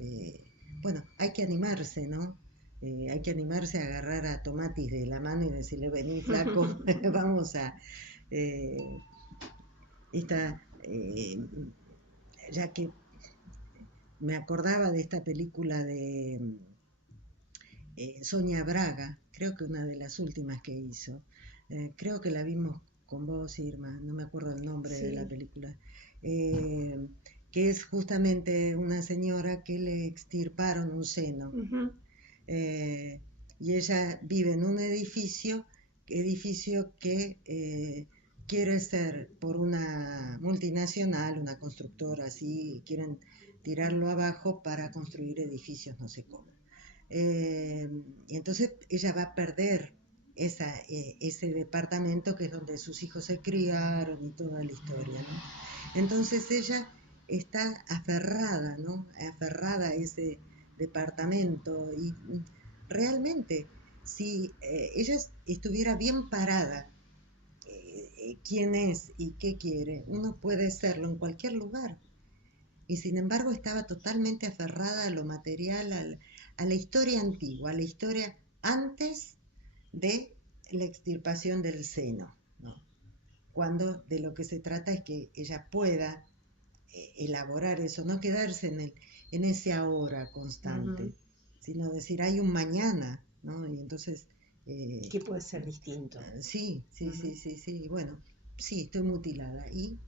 bueno, hay que animarse, ¿no? Hay que animarse a agarrar a Tomatis de la mano y decirle, vení flaco, vamos a... Eh, esta, ya que me acordaba de esta película de Sonia Braga, creo que una de las últimas que hizo, creo que la vimos con vos, Irma, no me acuerdo el nombre de la Sí. película, que es justamente una señora que le extirparon un seno. Ujú. Y ella vive en un edificio que quiere ser por una multinacional, una constructora, así, quieren tirarlo abajo para construir edificios, no sé cómo. Y entonces ella va a perder ese departamento que es donde sus hijos se criaron y toda la historia, ¿no? Entonces ella está aferrada, ¿no? Aferrada a ese departamento y realmente si ella estuviera bien parada, quién es y qué quiere, uno puede serlo en cualquier lugar. Y sin embargo estaba totalmente aferrada a lo material, a la historia antigua, a la historia antes de la extirpación del seno, ¿no? Cuando de lo que se trata es que ella pueda elaborar eso, no quedarse en ese ahora constante, Ujú. sino decir hay un mañana, ¿no? Y entonces... Que puede ser distinto. sí, sí, Ujú. sí, sí, sí, bueno, sí, estoy mutilada. Y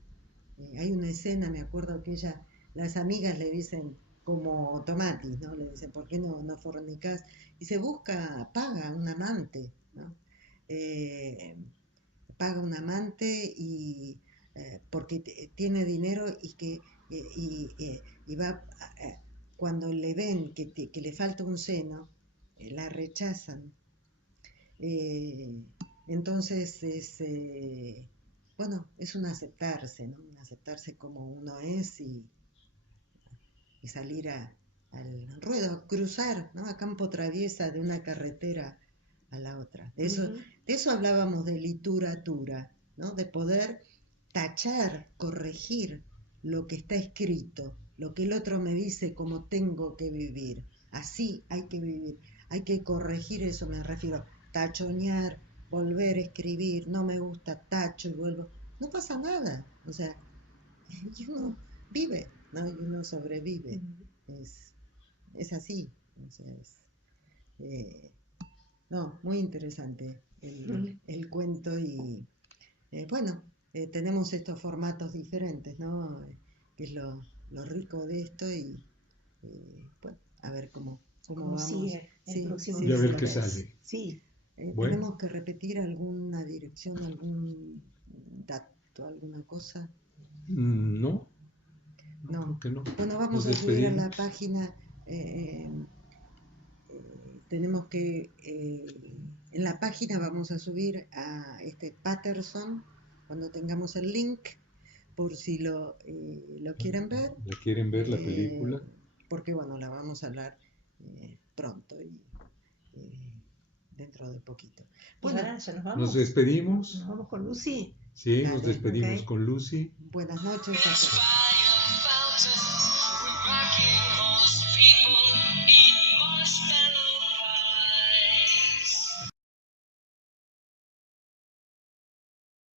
hay una escena, me acuerdo que las amigas le dicen, como Tomatis, ¿no? Le dicen, ¿por qué no fornicas? Y se busca, paga un amante, ¿no? Eh, paga un amante y porque tiene dinero y va, cuando le ven que le falta un seno, la rechazan. Eh, entonces bueno, es un aceptarse, ¿no? Un aceptarse como uno es y salir al ruedo, cruzar, ¿no? A campo traviesa de una carretera a la otra. Ujú. De eso hablábamos de literatura, ¿no? De poder tachar, corregir lo que está escrito, lo que el otro me dice como tengo que vivir. Así hay que vivir, hay que corregir eso, me refiero, tachonear, volver a escribir, no me gusta, tacho y vuelvo. No pasa nada, o sea, y uno vive, ¿no? Y uno sobrevive. Es, es así. O sea, eh, no, muy interesante Ujú. el cuento y bueno, tenemos estos formatos diferentes, ¿no? Que es lo rico de esto y bueno, a ver cómo Como vamos. sigue el Sí, próximo sí, Y a ver sí. qué miércoles. sale. Sí. Bueno, Tenemos que repetir alguna dirección, algún dato, alguna cosa. no, no No. creo que no. Bueno, Nos vamos a subir a la despedimos. página. Tenemos que. En la página vamos a subir a este Patterson cuando tengamos el link, por si lo quieren ver. ¿La quieren ver la eh, película? Porque, bueno, la vamos a hablar pronto y dentro de poquito. Y Bueno, ahora ya nos Nos vamos. Nos despedimos. vamos con Lucy. Sí, nos dale. despedimos Ok. con Lucy. Buenas noches. Fire fountain, we're rocking all the people.